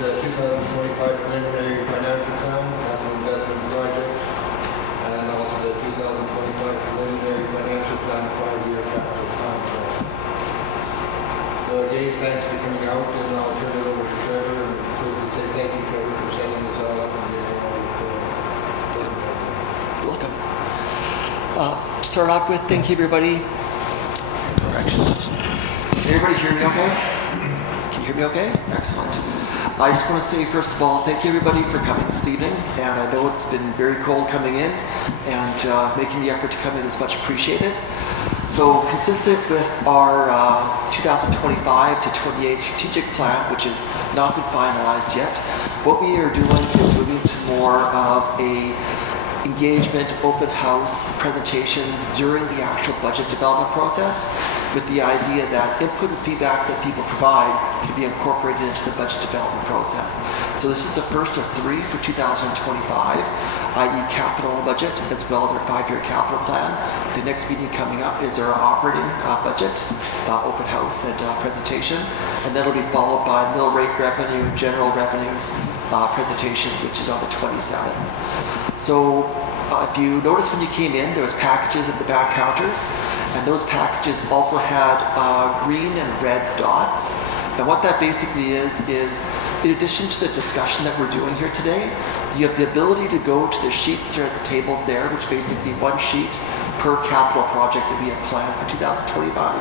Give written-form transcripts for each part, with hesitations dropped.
the 2025 preliminary financial plan, capital investment project, and also the 2025 preliminary financial plan, 5-year capital plan project. So Dave, thanks for coming out, and I'll turn it over to Trevor, and we'll say thank you, Trevor, for setting this all up and getting all this. Welcome. To start off with, thank you everybody. Can everybody hear me okay? Can you hear me okay? Excellent. I just want to say, first of all, thank you everybody for coming this evening. And I know it's been very cold coming in, and making the effort to come in is much appreciated. So consistent with our 2025 to 28 strategic plan, which has not been finalized yet, what we are doing is moving to more of a engagement, open house presentations during the actual budget development process, with the idea that input and feedback that people provide can be incorporated into the budget development process. So this is the first of 3 for 2025, i.e. capital budget, as well as our 5-year capital plan. The next meeting coming up is our operating budget, open house and presentation, and then it'll be followed by mill rate revenue, general revenues presentation, which is on the 27th. So if you notice when you came in, there was packages at the back counters, and those packages also had green and red dots. And what that basically is in addition to the discussion that we're doing here today, you have the ability to go to the sheets there at the tables there, which basically one sheet per capital project that we have planned for 2025.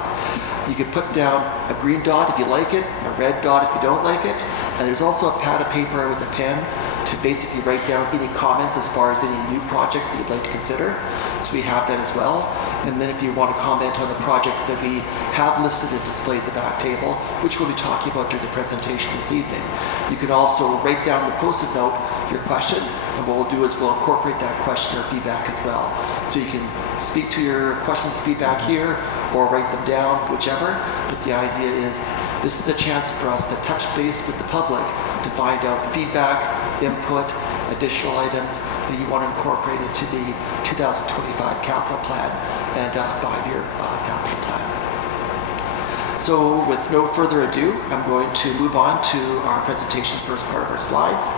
You can put down a green dot if you like it, a red dot if you don't like it, and there's also a pad of paper with a pen to basically write down any comments as far as any new projects that you'd like to consider. So we have that as well. And then if you want to comment on the projects that we have listed and displayed at the back table, which we'll be talking about during the presentation this evening, you can also write down the post-it note your question, and what we'll do is we'll incorporate that question or feedback as well. So you can speak to your questions, feedback here, or write them down, whichever. But the idea is this is a chance for us to touch base with the public to find out feedback, input, additional items that you want to incorporate into the 2025 capital plan and 5-year capital plan. So with no further ado, I'm going to move on to our presentation, first part of our slides.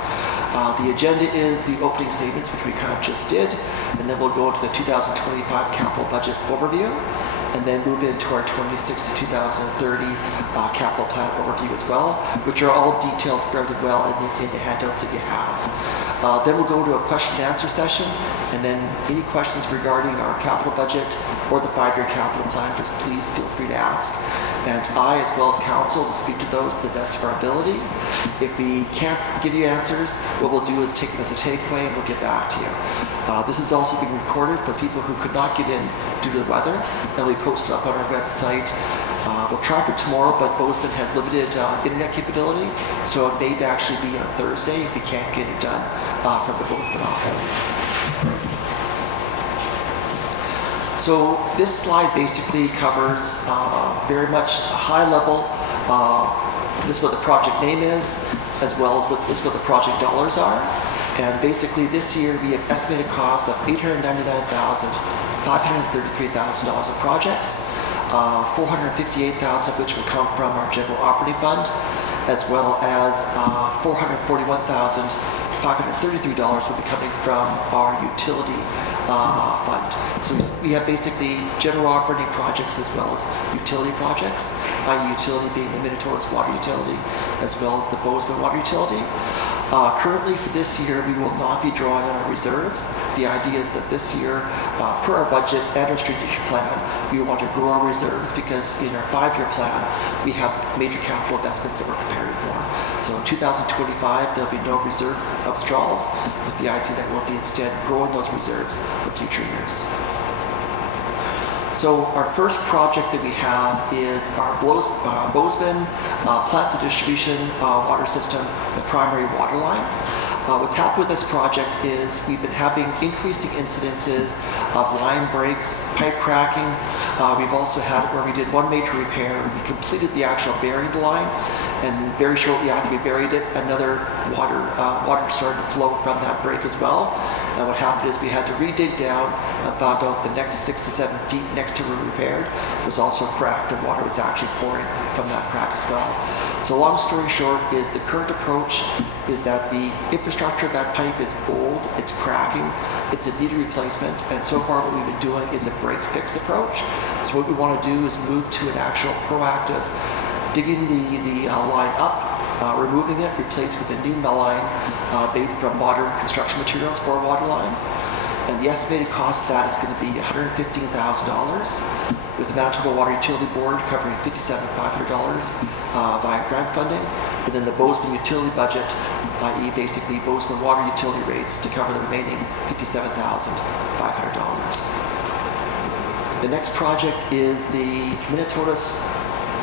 The agenda is the opening statements, which we kind of just did, and then we'll go into the 2025 capital budget overview, and then move into our 26 to 2030 capital plan overview as well, which are all detailed fairly well in the handouts that you have. Then we'll go to a question and answer session, and then any questions regarding our capital budget or the 5-year capital plan, just please feel free to ask. And I, as well as council, will speak to those to the best of our ability. If we can't give you answers, what we'll do is take them as a takeaway and we'll get back to you. This is also being recorded for people who could not get in due to the weather, and we post it up on our website. We'll try for tomorrow, but Bowsman has limited internet capability, so it may actually be on Thursday if you can't get it done from the Bowsman office. So this slide basically covers very much a high level. This is what the project name is, as well as this is what the project dollars are. And basically this year we have estimated costs of $899,533,000 of projects, $458,000 of which will come from our general operating fund, as well as $441,533 will be coming from our utility fund. So we have basically general operating projects as well as utility projects, i.e. utility being the Minitonas water utility, as well as the Bowsman water utility. Currently for this year, we will not be drawing on our reserves. The idea is that this year, per our budget and our strategic plan, we want to grow our reserves because in our 5-year plan, we have major capital investments that we're preparing for. So in 2025, there'll be no reserve withdrawals, with the idea that we'll be instead growing those reserves for future years. So our first project that we have is our Bowsman plant to distribution water system, the primary water line. What's happened with this project is we've been having increasing incidences of line breaks, pipe cracking. We've also had it where we did one major repair. We completed the actual burying the line, and very shortly after we buried it, another water started to flow from that break as well. And what happened is we had to redig down and found out the next 6 to 7 feet next to where we repaired was also cracked, and water was actually pouring from that crack as well. So long story short is the current approach is that the infrastructure of that pipe is old, it's cracking, it's in need of replacement, and so far what we've been doing is a break-fix approach. So what we want to do is move to an actual proactive, digging the line up, removing it, replaced with a new line made from modern construction materials for water lines. And the estimated cost of that is going to be $115,000, with the Manitoba Water Utility Board covering $57,500 via grant funding, and then the Bowsman utility budget, i.e. basically Bowsman water utility rates, to cover the remaining $57,500. The next project is the Minitonas.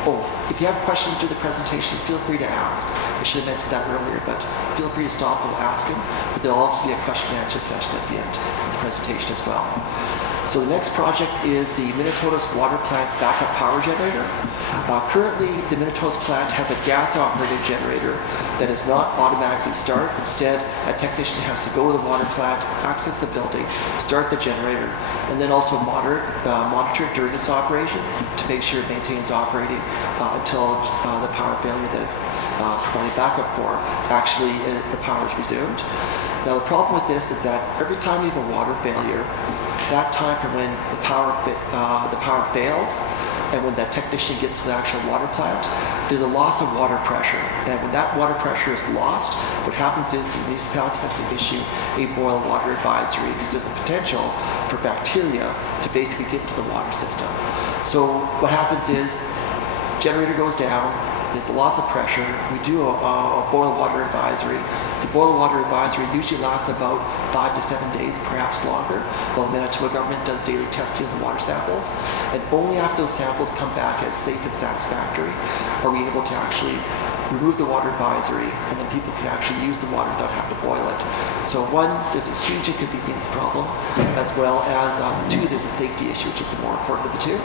Oh, if you have questions during the presentation, feel free to ask. I should have mentioned that earlier, but feel free to stop and ask him. But there'll also be a question and answer session at the end of the presentation as well. So the next project is the Minitonas water plant backup power generator. Currently, the Minitonas plant has a gas-operated generator that does not automatically start. Instead, a technician has to go to the water plant, access the building, start the generator, and then also monitor it during its operation to make sure it maintains operating until the power failure that it's providing backup for actually the power is resumed. Now the problem with this is that every time we have a water failure, that time from when the power fails and when that technician gets to the actual water plant, there's a loss of water pressure. And when that water pressure is lost, what happens is the municipality has to issue a boil water advisory because there's a potential for bacteria to basically get into the water system. So what happens is generator goes down, there's a loss of pressure, we do a boil water advisory. The boil water advisory usually lasts about 5 to 7 days, perhaps longer, while the Manitoba government does daily testing of the water samples. And only after those samples come back as safe and satisfactory are we able to actually remove the water advisory, and then people can actually use the water without having to boil it. So one, there's a huge inconvenience problem, as well as two, there's a safety issue, which is the more important of the two.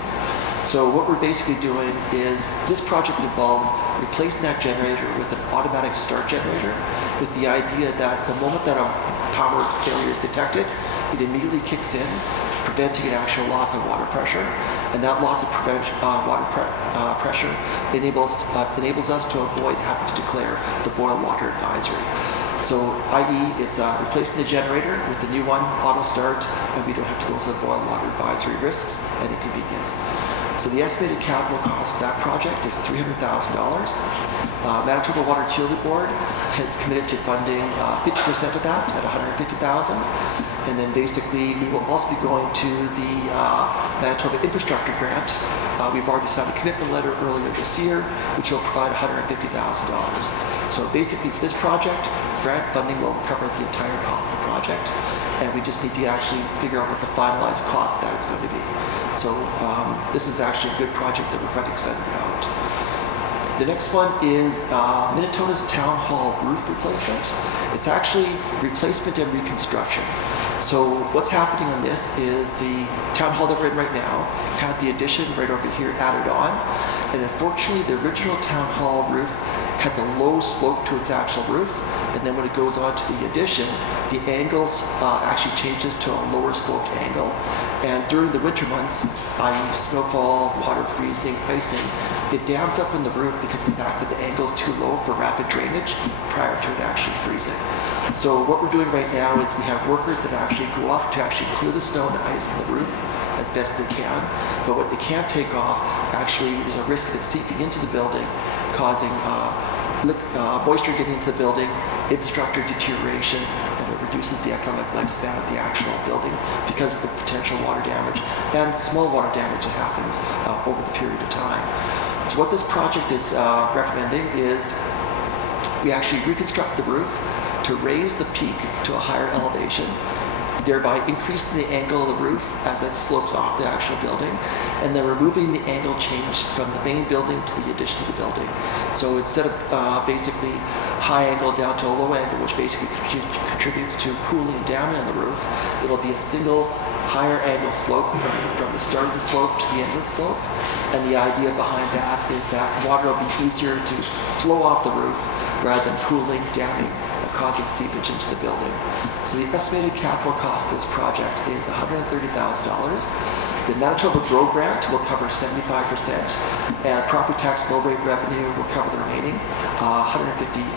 So what we're basically doing is this project involves replacing that generator with an automatic start generator, with the idea that the moment that a power failure is detected, it immediately kicks in, preventing an actual loss of water pressure. And that loss of pressure enables us to avoid having to declare the boil water advisory. So, i.e., it's replacing the generator with the new one, auto start, and we don't have to go through the boil water advisory risks and inconvenience. So the estimated capital cost for that project is $300,000. Manitoba Water Utility Board has committed to funding 50% of that at $150,000. And then basically we will also be going to the Manitoba Infrastructure Grant. We've already signed a commitment letter earlier this year, which will provide $150,000. So basically for this project, grant funding will cover the entire cost of the project. And we just need to actually figure out what the finalized cost that is going to be. So this is actually a good project that we're quite excited about. The next one is Minitona's Town Hall roof replacement. It's actually replacement and reconstruction. So what's happening on this is the town hall that we're in right now had the addition right over here added on. And unfortunately, the original town hall roof has a low slope to its actual roof. And then when it goes on to the addition, the angles actually changes to a lower sloped angle. And during the winter months, i.e. snowfall, water freezing, icing, it dams up in the roof because of the fact that the angle is too low for rapid drainage prior to it actually freezing. So what we're doing right now is we have workers that actually go up to actually clear the snow and the ice from the roof as best they can. But what they can't take off, actually, is a risk of it seeping into the building, causing moisture getting into the building, infrastructure deterioration, and it reduces the economic lifespan of the actual building because of the potential water damage and small water damage that happens over the period of time. So what this project is recommending is we actually reconstruct the roof to raise the peak to a higher elevation, thereby increasing the angle of the roof as it slopes off the actual building, and then removing the angle change from the main building to the addition to the building. So instead of basically high angle down to a low angle, which basically contributes to pooling and damming on the roof, it'll be a single higher angle slope from the start of the slope to the end of the slope. And the idea behind that is that water will be easier to flow off the roof rather than pooling, damming, and causing seepage into the building. So the estimated capital cost of this project is $130,000. The Manitoba Grow Grant will cover 75%, and property tax mill rate revenue will cover the remaining 120,000.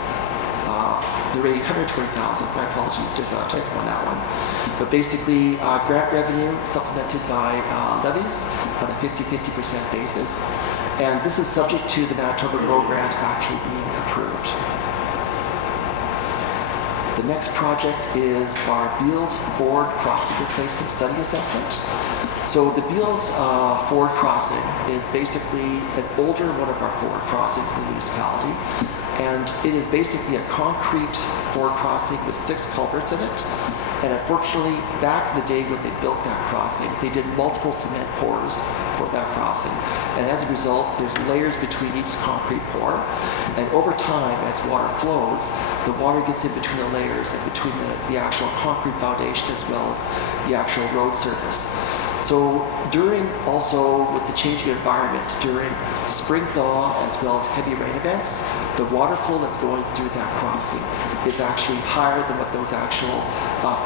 My apologies, there's a typo on that one. But basically, grant revenue supplemented by levies on a 50-50% basis, and this is subject to the Manitoba Grow Grant actually being approved. The next project is our Beals Ford Crossing Replacement Study Assessment. So the Beals Ford Crossing is basically an older one of our Ford crossings in the municipality, and it is basically a concrete Ford crossing with 6 culverts in it. And unfortunately, back in the day when they built that crossing, they did multiple cement pours for that crossing. And as a result, there's layers between each concrete pour. And over time, as water flows, the water gets in between the layers and between the actual concrete foundation as well as the actual road surface. So during also with the changing environment, during spring thaw as well as heavy rain events, the water flow that's going through that crossing is actually higher than what those actual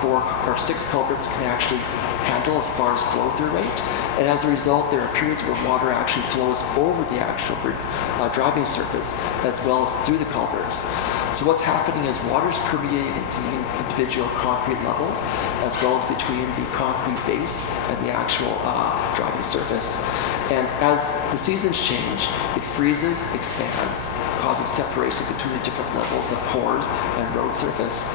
4 or 6 culverts can actually handle as far as flow through rate. And as a result, there are periods where water actually flows over the actual driving surface as well as through the culverts. So what's happening is water is permeating into individual concrete levels as well as between the concrete base and the actual driving surface. And as the seasons change, it freezes, expands, causing separation between the different levels of pores and road surface.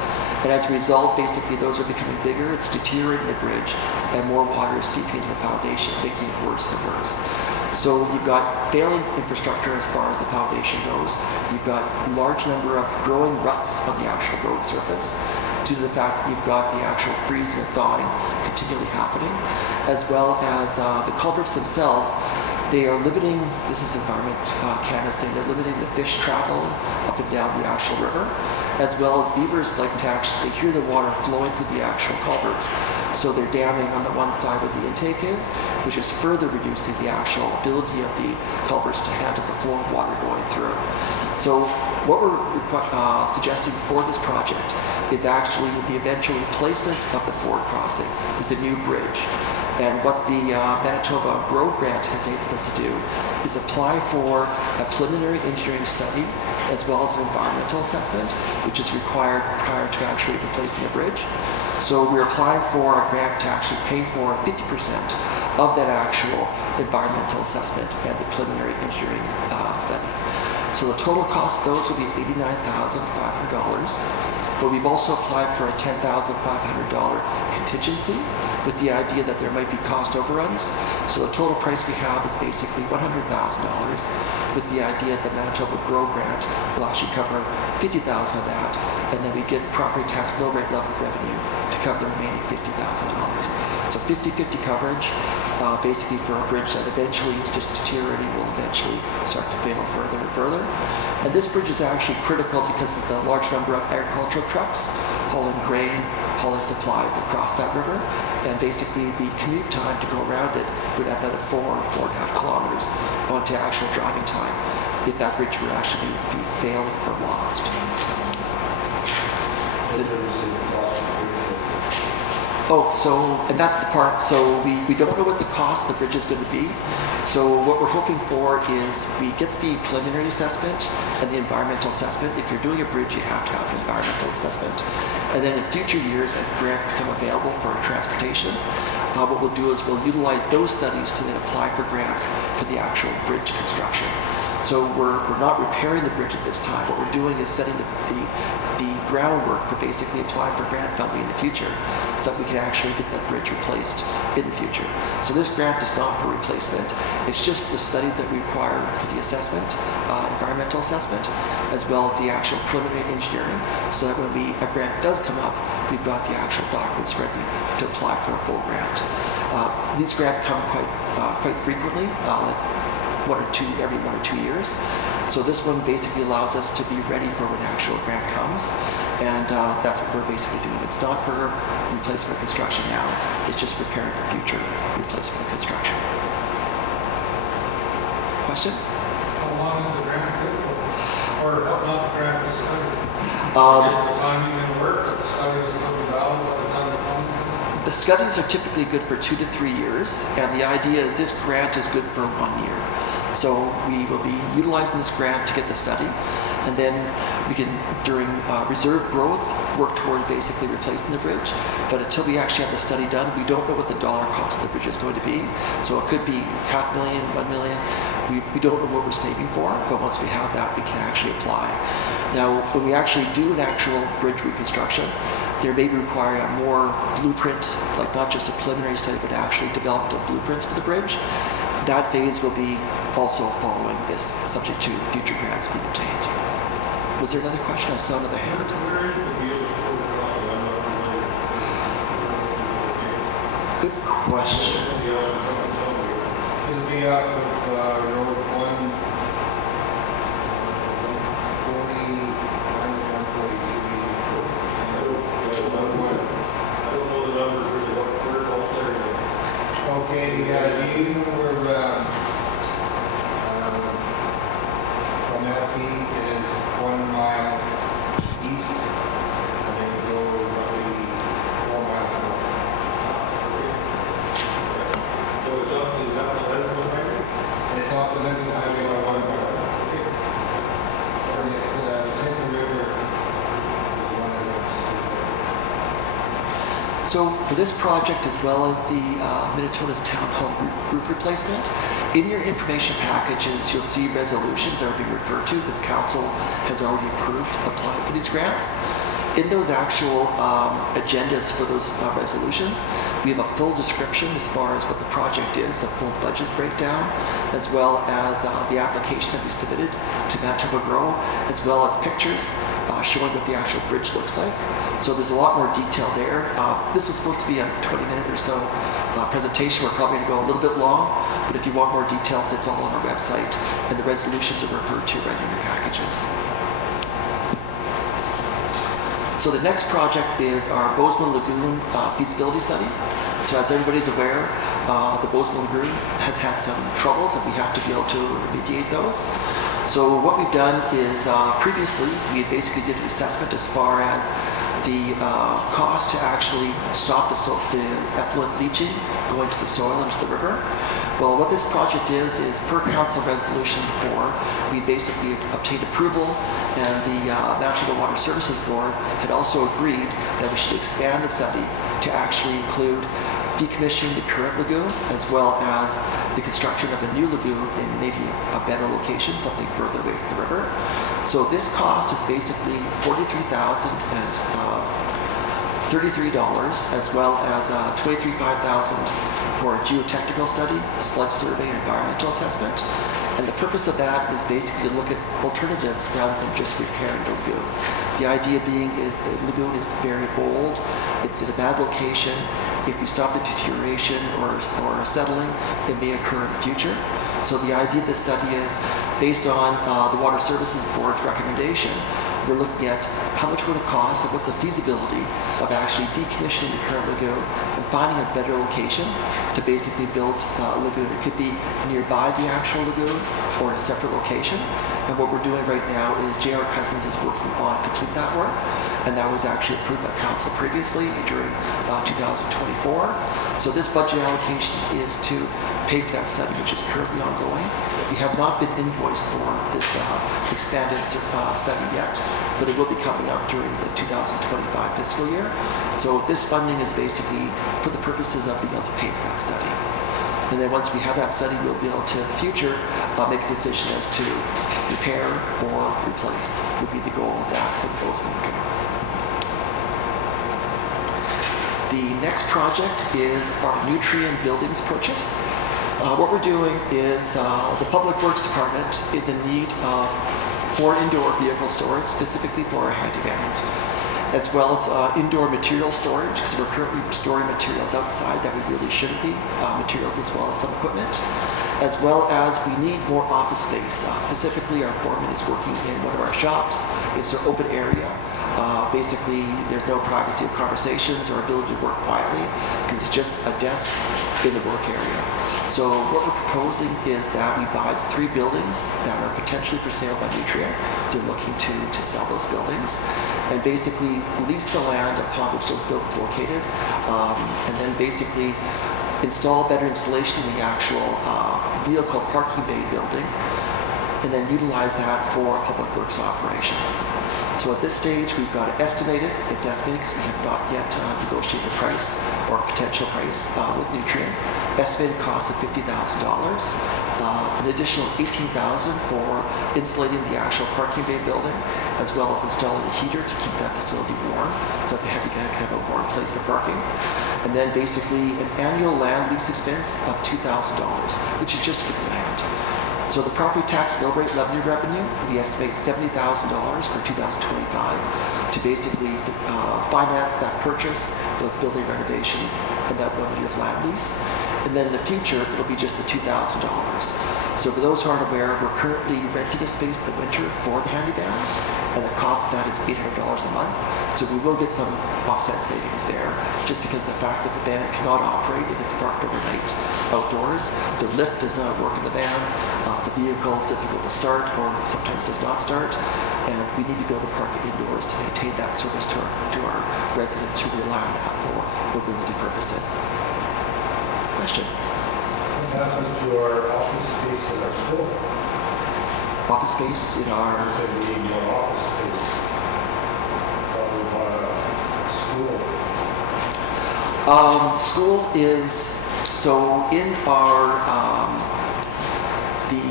And as a result, basically those are becoming bigger, it's deteriorating the bridge, and more water is seeping into the foundation, making it worse and worse. So you've got failing infrastructure as far as the foundation goes. You've got a large number of growing ruts on the actual road surface due to the fact that you've got the actual freezing and thawing continually happening, as well as the culverts themselves. They are limiting, this is Environment Canada saying, they're limiting the fish traveling up and down the actual river, as well as beavers like to actually, they hear the water flowing through the actual culverts, so they're damming on the one side where the intake is, which is further reducing the actual ability of the culverts to handle the flow of water going through. So what we're suggesting for this project is actually the eventual replacement of the Ford Crossing with a new bridge. And what the Manitoba Grow Grant has enabled us to do is apply for a preliminary engineering study as well as an environmental assessment, which is required prior to actually replacing a bridge. So we're applying for a grant to actually pay for 50% of that actual environmental assessment and the preliminary engineering study. So the total cost of those will be $89,500, but we've also applied for a $10,500 contingency with the idea that there might be cost overruns. So the total price we have is basically $100,000 with the idea that Manitoba Grow Grant will actually cover $50,000 of that, and then we get property tax mill rate level revenue to cover the remaining $50,000. So 50-50 coverage, basically for a bridge that eventually is just deteriorating, will eventually start to fail further and further. And this bridge is actually critical because of the large number of agricultural trucks hauling grain, hauling supplies across that river, and basically the commute time to go around it would add another 4.5 kilometers onto actual driving time if that bridge would actually be failing or lost. And that's the part, so we don't know what the cost of the bridge is going to be. So what we're hoping for is we get the preliminary assessment and the environmental assessment. If you're doing a bridge, you have to have an environmental assessment. And then in future years, as grants become available for transportation, what we'll do is we'll utilize those studies to then apply for grants for the actual bridge construction. So we're not repairing the bridge at this time. What we're doing is setting the groundwork for basically applying for grant funding in the future so that we can actually get that bridge replaced in the future. So this grant is not for replacement. It's just for the studies that we require for the assessment, environmental assessment, as well as the actual preliminary engineering, so that when a grant does come up, we've got the actual documents ready to apply for a full grant. These grants come quite frequently, like every 1 or 2 years. So this one basically allows us to be ready for when actual grant comes, and that's what we're basically doing. It's not for replacement construction now, it's just preparing for future replacement construction. Question? How long is the grant good for? Or not the grant, the study? Is the time you can work, but the study was looking valid by the time the funding comes? The studies are typically good for 2 to 3 years, and the idea is this grant is good for 1 year. So we will be utilizing this grant to get the study, and then we can, during reserve growth, work towards basically replacing the bridge. But until we actually have the study done, we don't know what the dollar cost of the bridge is going to be. So it could be $500,000, $1 million. We don't know what we're saving for, but once we have that, we can actually apply. Now, when we actually do an actual bridge reconstruction, there may require a more blueprint, like not just a preliminary study, but actually develop the blueprints for the bridge. That phase will be also following this, subject to future grants being obtained. Was there another question? I saw another hand. Where is the Beals School crossing? I'm not familiar. Good question. It'll be off of Road 142. I don't know the numbers really, where it all there. Okay, you were from LP, it is 1 mile east, and then you go roughly 4 miles north. So it's up to the Lincoln Highway? It's off the Lincoln Highway by 1 mile. The Central River is one of those. So for this project, as well as the Minitonas Town Hall roof replacement, in your information packages, you'll see resolutions that are being referred to because council has already approved applying for these grants. In those actual agendas for those resolutions, we have a full description as far as what the project is, a full budget breakdown, as well as the application that we submitted to Manitoba Grow, as well as pictures showing what the actual bridge looks like. So there's a lot more detail there. This was supposed to be a 20-minute or so presentation. We're probably going to go a little bit long, but if you want more details, it's all on our website, and the resolutions are referred to right in your packages. So the next project is our Bowsman Lagoon feasibility study. So as everybody's aware, the Bowsman Lagoon has had some troubles and we have to be able to remediate those. So what we've done is previously we basically did an assessment as far as the cost to actually stop the effluent leaching going to the soil into the river. Well, what this project is per council resolution before, we basically obtained approval, and the Manitoba Water Services Board had also agreed that we should expand the study to actually include decommissioning the current lagoon, as well as the construction of a new lagoon in maybe a better location, something further away from the river. So this cost is basically $43,033, as well as $23,500 for a geotechnical study, sludge survey, and environmental assessment. And the purpose of that is basically to look at alternatives rather than just repairing the lagoon. The idea being is the lagoon is very old, it's in a bad location. If we stop the deterioration or settling, it may occur in the future. So the idea of this study is based on the Water Services Board's recommendation. We're looking at how much would it cost and what's the feasibility of actually decommissioning the current lagoon and finding a better location to basically build a lagoon. It could be nearby the actual lagoon or in a separate location. And what we're doing right now is J.R. Cousins is working on complete that work, and that was actually approved by council previously during 2024. So this budget allocation is to pay for that study, which is currently ongoing. We have not been invoiced for this expanded study yet, but it will be coming up during the 2025 fiscal year. So this funding is basically for the purposes of being able to pay for that study. And then once we have that study, we'll be able to, in the future, make a decision as to repair or replace would be the goal of that for the Bowsman Lagoon. The next project is our nutrient buildings purchase. What we're doing is the Public Works Department is in need of more indoor vehicle storage, specifically for our handy van, as well as indoor material storage, because we're currently storing materials outside that we really shouldn't be, materials as well as some equipment, as well as we need more office space. Specifically, our foreman is working in one of our shops. It's an open area. Basically, there's no privacy of conversations or ability to work quietly because it's just a desk in the work area. So what we're proposing is that we buy the 3 buildings that are potentially for sale by Nutrien. They're looking to sell those buildings and basically lease the land upon which those buildings are located, and then basically install better insulation in the actual vehicle parking bay building, and then utilize that for public works operations. So at this stage, we've got it estimated. It's estimated because we have not yet negotiated a price or a potential price with Nutrien. Estimated cost of $50,000. An additional $18,000 for insulating the actual parking bay building, as well as installing a heater to keep that facility warm, so that the heavy van can have a warm place for parking. And then basically an annual land lease expense of $2,000, which is just for the land. So the property tax mill rate revenue, we estimate $70,000 for 2025 to basically finance that purchase, those building renovations, and that 1 year land lease. And then in the future, it'll be just the $2,000. So for those who aren't aware, we're currently renting a space in the winter for the handy van, and the cost of that is $800 a month. So we will get some offset savings there, just because the fact that the van cannot operate if it's parked overnight outdoors. The lift does not work in the van. The vehicle is difficult to start or sometimes does not start, and we need to be able to park it indoors to maintain that service to our residents who rely on that for mobility purposes. Question? What happens to our office space in our school? Office space in our... I said we need more office space. Probably about a school. School is, so in our, the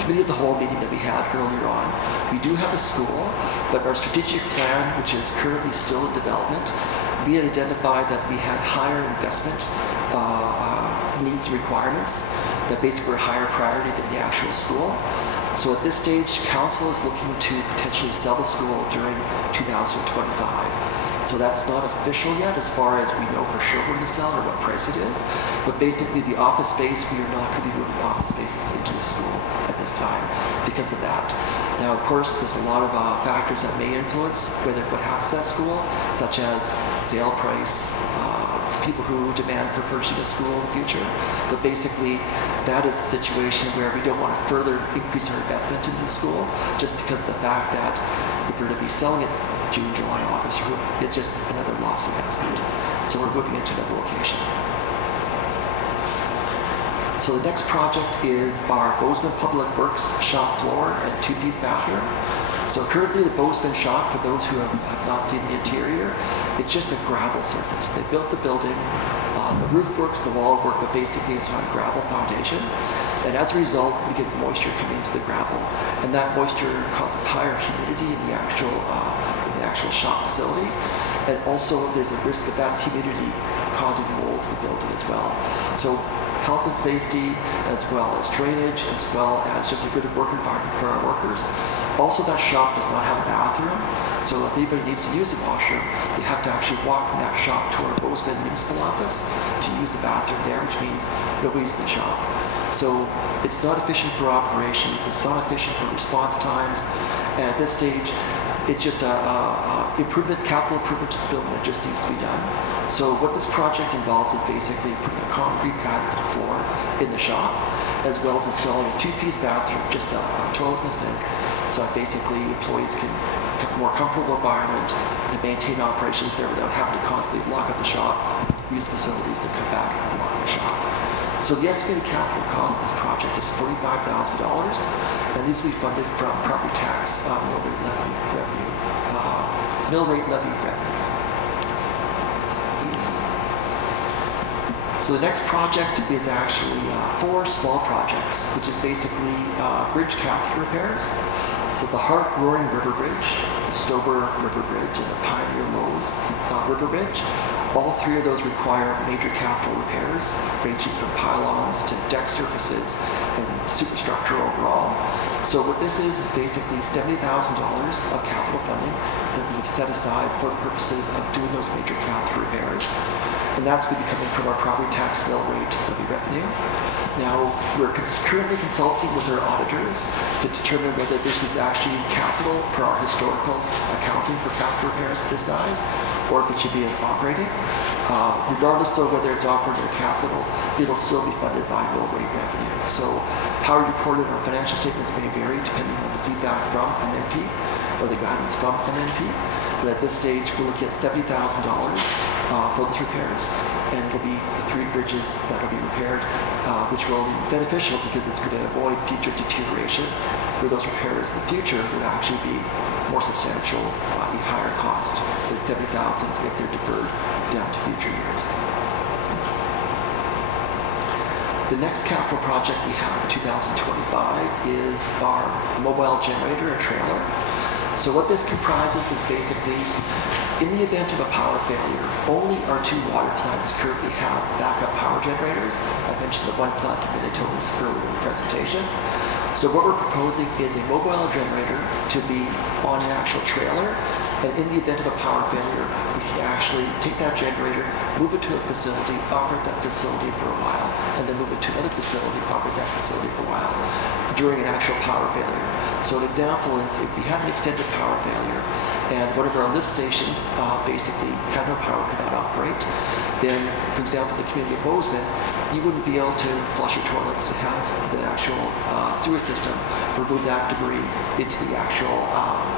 committee of the whole meeting that we had earlier on, we do have a school, but our strategic plan, which is currently still in development, we had identified that we had higher investment needs and requirements that basically were higher priority than the actual school. So at this stage, council is looking to potentially sell the school during 2025. So that's not official yet as far as we know for sure we're going to sell or what price it is. But basically the office space, we are not going to be moving office spaces into the school at this time because of that. Now, of course, there's a lot of factors that may influence what happens to that school, such as sale price, people who demand for purchasing a school in the future. But basically, that is a situation where we don't want to further increase our investment into the school just because of the fact that if we're to be selling it June, July, August, it's just another lost investment. So we're moving into another location. So the next project is our Bowsman Public Works shop floor and 2-piece bathroom. So currently the Bowsman shop, for those who have not seen the interior, it's just a gravel surface. They built the building, the roof works, the wall work, but basically it's on a gravel foundation. And as a result, we get moisture coming into the gravel. And that moisture causes higher humidity in the actual shop facility. And also there's a risk of that humidity causing mold in the building as well. So health and safety, as well as drainage, as well as just a good work environment for our workers. Also, that shop does not have a bathroom, so if anybody needs to use the washroom, they have to actually walk from that shop to our Bowsman municipal office to use the bathroom there, which means nobody's in the shop. So it's not efficient for operations, it's not efficient for response times, and at this stage, it's just a capital improvement to the building that just needs to be done. So what this project involves is basically putting a concrete pad for the floor in the shop, as well as installing a 2-piece bathroom, just a toilet and a sink, so that basically employees can have a more comfortable environment and maintain operations there without having to constantly lock up the shop, use facilities, and come back and unlock the shop. So the estimated capital cost of this project is $45,000, and these will be funded from property tax mill rate levy revenue. So the next project is actually 4 small projects, which is basically bridge capital repairs. So the Hart Roaring River Bridge, the Stober River Bridge, and the Pioneer Lowe's River Bridge. All three of those require major capital repairs, ranging from pylons to deck surfaces and superstructure overall. So what this is basically $70,000 of capital funding that we've set aside for the purposes of doing those major capital repairs. And that's going to be coming from our property tax mill rate levy revenue. Now, we're currently consulting with our auditors to determine whether this is actually capital for our historical accounting for capital repairs of this size, or if it should be an operating. Regardless though whether it's operating or capital, it'll still be funded by mill rate revenue. So how we report it in our financial statements may vary depending on the feedback from MNP or the guidance from MNP. But at this stage, we're looking at $70,000 for those repairs, and it'll be the 3 bridges that will be repaired, which will be beneficial because it's going to avoid future deterioration, where those repairs in the future would actually be more substantial, higher cost than $70,000 if they're deferred down to future years. The next capital project we have for 2025 is our mobile generator and trailer. So what this comprises is basically, in the event of a power failure, only our 2 water plants currently have backup power generators. I mentioned the one plant in Minitonas earlier in the presentation. So what we're proposing is a mobile generator to be on an actual trailer, and in the event of a power failure, we can actually take that generator, move it to a facility, operate that facility for a while, and then move it to another facility, operate that facility for a while during an actual power failure. So an example is if we had an extended power failure and one of our lift stations basically had no power, could not operate, then, for example, the community of Bowsman, you wouldn't be able to flush your toilets and have the actual sewer system remove that debris into the actual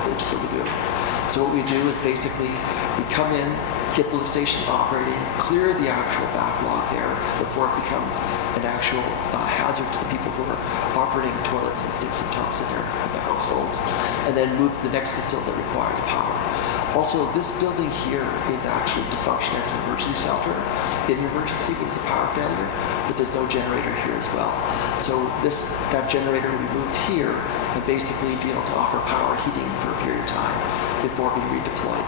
into the lagoon. So what we do is basically we come in, get the lift station operating, clear the actual backlog there before it becomes an actual hazard to the people who are operating toilets and sinks and tubs in their households, and then move to the next facility that requires power. Also, this building here is actually to function as an emergency shelter in an emergency when there's a power failure, but there's no generator here as well. So that generator will be moved here and basically be able to offer power heating for a period of time before being redeployed.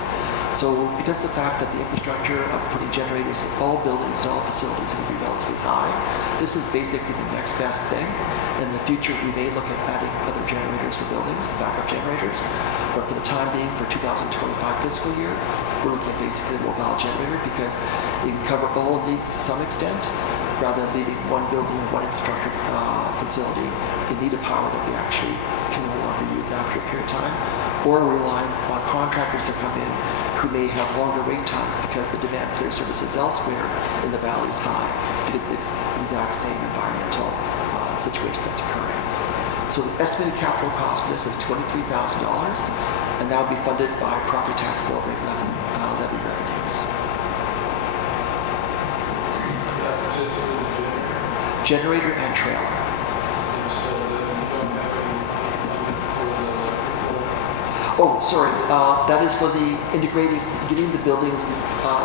So because of the fact that the infrastructure of putting generators in all buildings and all facilities is going to be relatively high, this is basically the next best thing. In the future, we may look at adding other generators for buildings, backup generators, but for the time being, for 2025 fiscal year, we're looking at basically a mobile generator because it can cover all needs to some extent, rather than leaving one building or one infrastructure facility in need of power that we actually can no longer use after a period of time, or relying on contractors that come in who may have longer wait times because the demand for their services elsewhere in the valley is high because of this exact same environmental situation that's occurring. So the estimated capital cost for this is $23,000, and that would be funded by property tax bill rate levy revenues. That's just for the Generator generator. and trailer. And so then you don't have any funding for the electrical. Oh, sorry. That is for the integrating, getting the building's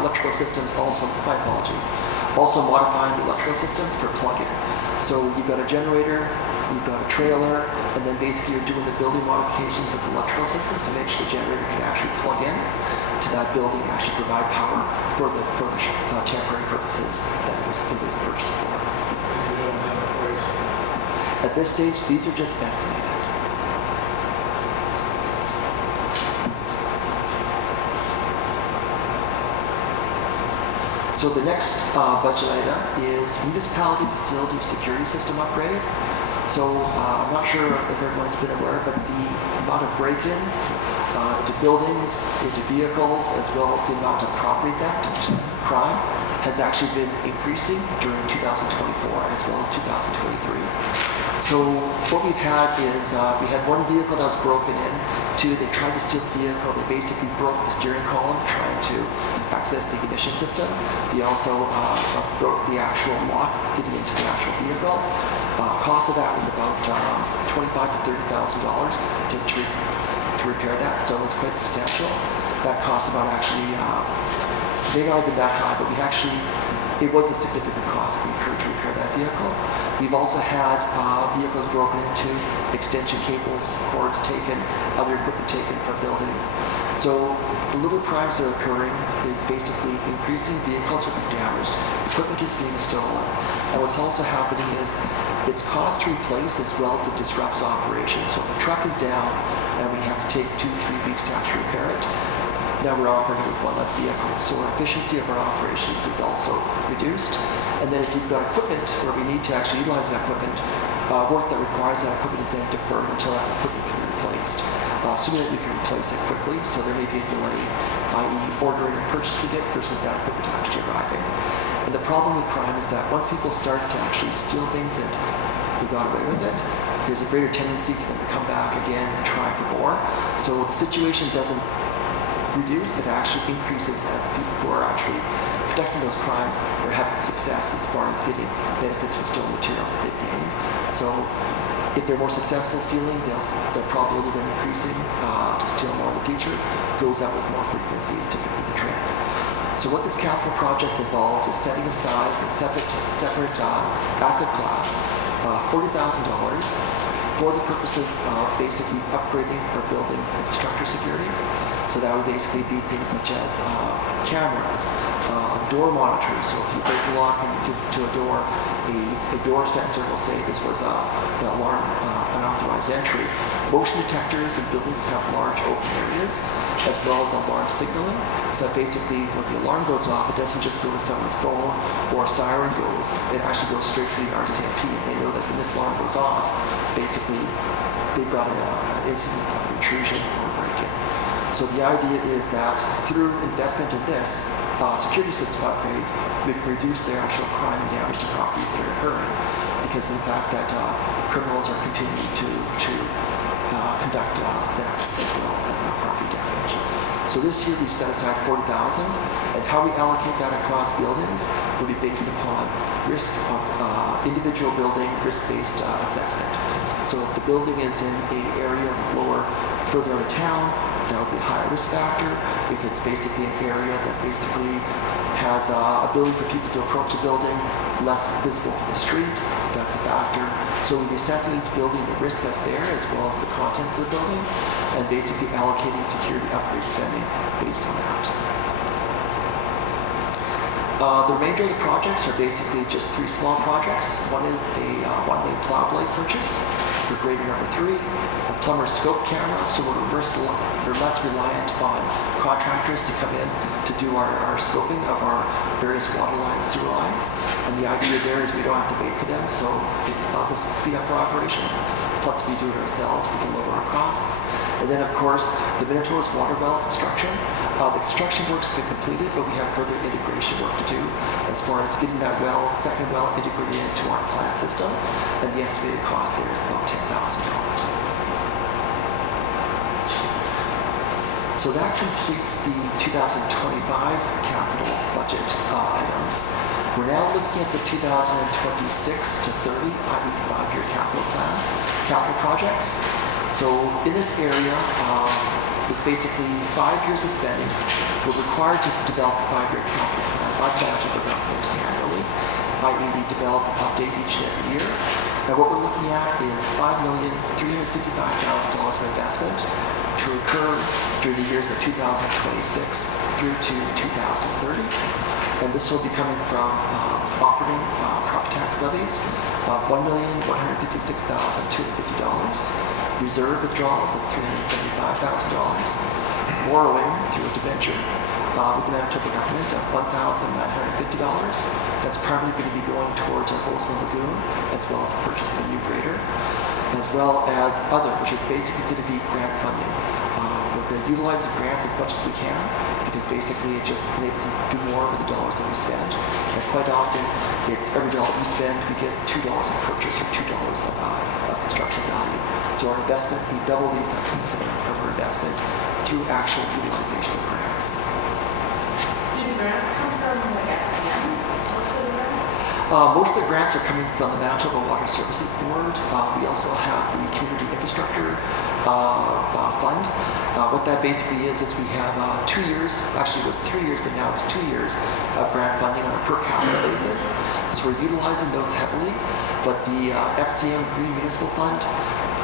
electrical systems also, my apologies, also modifying the electrical systems for plug-in. So you've got a generator, you've got a trailer, and then basically you're doing the building modifications of the electrical systems to make sure the generator can actually plug in to that building and actually provide power for the temporary purposes that it was purchased for. And you don't have a price. At this stage, these are just estimated. So the next budget item is Municipality Facility Security System Upgrade. So I'm not sure if everyone's been aware, but the amount of break-ins into buildings, into vehicles, as well as the amount of property theft and crime has actually been increasing during 2024 as well as 2023. So what we've had is we had one vehicle that was broken in. Two, they tried to steal the vehicle. They basically broke the steering column trying to access the ignition system. They also broke the actual lock getting into the actual vehicle. Cost of that was about $25,000 to $30,000 to repair that, so it was quite substantial. That cost about actually may not have been that high, but it was a significant cost that we incurred to repair that vehicle. We've also had vehicles broken into, extension cables, cords taken, other equipment taken from buildings. So the little crimes that are occurring is basically increasing vehicles are being damaged, equipment is being stolen, and what's also happening is it's cost to replace as well as it disrupts operations. So if the truck is down and we have to take 2-3 weeks to actually repair it, now we're operating with one less vehicle. So our efficiency of our operations is also reduced. And then if you've got equipment where we need to actually utilize that equipment, work that requires that equipment is then deferred until that equipment can be replaced. Assuming that we can replace it quickly, so there may be a delay, i.e. ordering or purchasing it versus that equipment actually arriving. And the problem with crime is that once people start to actually steal things and they got away with it, there's a greater tendency for them to come back again and try for more. So the situation doesn't reduce, it actually increases as people who are actually conducting those crimes are having success as far as getting benefits from stolen materials that they've gained. So if they're more successful stealing, their probability of them increasing to steal more in the future goes up with more frequency is typically the trend. So what this capital project involves is setting aside a separate asset class, $40,000 for the purposes of basically upgrading or building infrastructure security. So that would basically be things such as cameras, door monitors. So if you break a lock and you get to a door sensor will say this was an alarm, unauthorized entry. Motion detectors in buildings have large open areas, as well as alarm signaling. So basically, when the alarm goes off, it doesn't just go to someone's phone or a siren goes. It actually goes straight to the RCMP, and they know that when this alarm goes off, basically they've got an incident of intrusion or break-in. So the idea is that through investment in this security system upgrades, we can reduce the actual crime and damage to properties that are occurring because of the fact that criminals are continuing to conduct thefts as well as property damage. So this year we've set aside $40,000, and how we allocate that across buildings will be based upon risk of individual building risk-based assessment. So if the building is in an area further out of town, that would be a higher risk factor. If it's basically an area that basically has ability for people to approach a building, less visible from the street, that's a factor. So we'll be assessing each building, the risk that's there, as well as the contents of the building, and basically allocating security upgrade spending based on that. The remainder of the projects are basically just 3 small projects. One is a one-way plow blade purchase for grader number 3, a plumber's scope camera, so we're less reliant on contractors to come in to do our scoping of our various water lines, sewer lines. And the idea there is we don't have to wait for them, so it allows us to speed up our operations. Plus, if we do it ourselves, we can lower our costs. And then, of course, the Minitonas water well construction. The construction work's been completed, but we have further integration work to do as far as getting that second well integrated into our plant system. And the estimated cost there is about $10,000. So that completes the 2025 capital budget items. We're now looking at the 2026 to 30, i.e. 5-year capital plan, capital projects. So in this area, it's basically 5 years of spending. We're required to develop a 5-year capital plan by federal government annually, i.e. we develop and update each and every year. And what we're looking at is $5,365,000 of investment to occur during the years of 2026 through to 2030. And this will be coming from operating property tax levies, $1,156,250, reserve withdrawals of $375,000, borrowing through a debenture with the Manitoba government of $1,950. That's primarily going to be going towards our Bowsman Lagoon, as well as the purchase of a new grader, as well as other, which is basically going to be grant funding. We're going to utilize the grants as much as we can, because basically it just enables us to do more with the dollars that we spend. And quite often, it's every dollar we spend, we get $2 of purchase or $2 of construction value. So our investment, we double the effectiveness of our investment through actual utilization of grants. Do the grants come from like FCM? Most of the grants? Most of the grants are coming from the Manitoba Water Services Board. We also have the Community Infrastructure Fund. What that basically is we have 2 years, actually it was 3 years, but now it's 2 years of grant funding on a per capita basis. So we're utilizing those heavily. But the FCM Green Municipal Fund,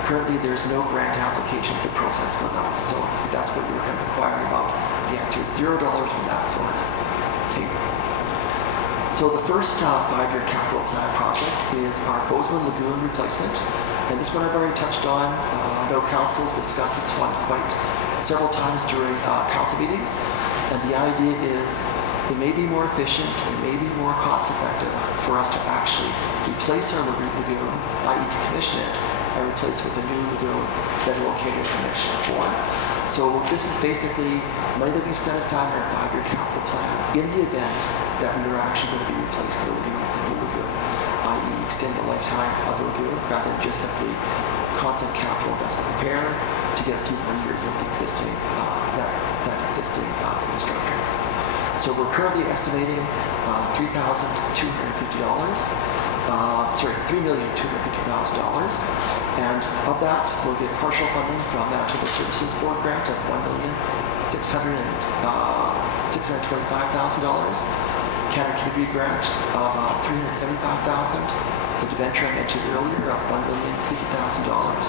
currently there's no grant applications in process for those. So if that's what you're kind of inquiring about, the answer is $0 from that source. Okay. So the first 5-year capital plan project is our Bowsman Lagoon replacement. And this one I've already touched on. I know council's discussed this one quite several times during council meetings. And the idea is it may be more efficient, it may be more cost effective for us to actually replace our lagoon, i.e. decommission it, and replace it with a new lagoon that is located, as I mentioned before. So this is basically money that we've set aside in our 5-year capital plan in the event that we are actually going to be replacing the lagoon with a new lagoon, i.e. extend the lifetime of the lagoon rather than just simply constant capital investment repair to get a few more years of the existing, that existing infrastructure. So we're currently estimating $3,250. $3,250,000, and of that we'll get partial funding from Manitoba Services Board grant of $1,625,000, Canada Community grant of $375,000, the debenture I mentioned earlier of $1,050,000,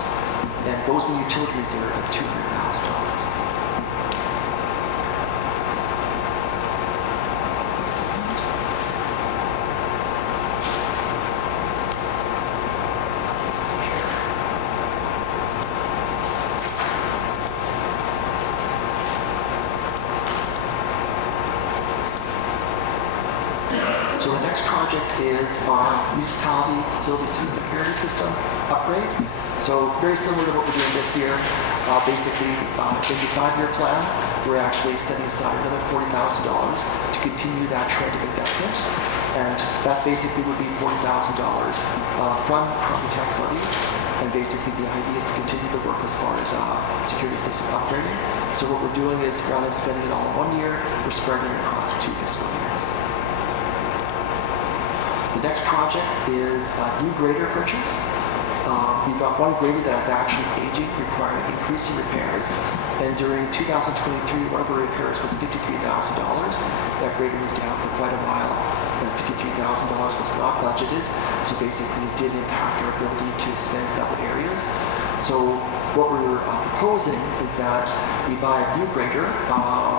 and Bowsman Utility Reserve of $200,000. So the next project is our municipality facility security system upgrade. So very similar to what we're doing this year. Basically, in the 5-year plan, we're actually setting aside another $40,000 to continue that trend of investment. And that basically would be $40,000 from property tax levies. And basically the idea is to continue the work as far as security system upgrading. So what we're doing is rather than spending it all in 1 year, we're spreading it across 2 fiscal years. The next project is a new grader purchase. We've got one grader that is actually aging, requiring increasing repairs. And during 2023, one of our repairs was $53,000. That grader was down for quite a while. That $53,000 was not budgeted, so basically it did impact our ability to spend in other areas. So what we're proposing is that we buy a new grader,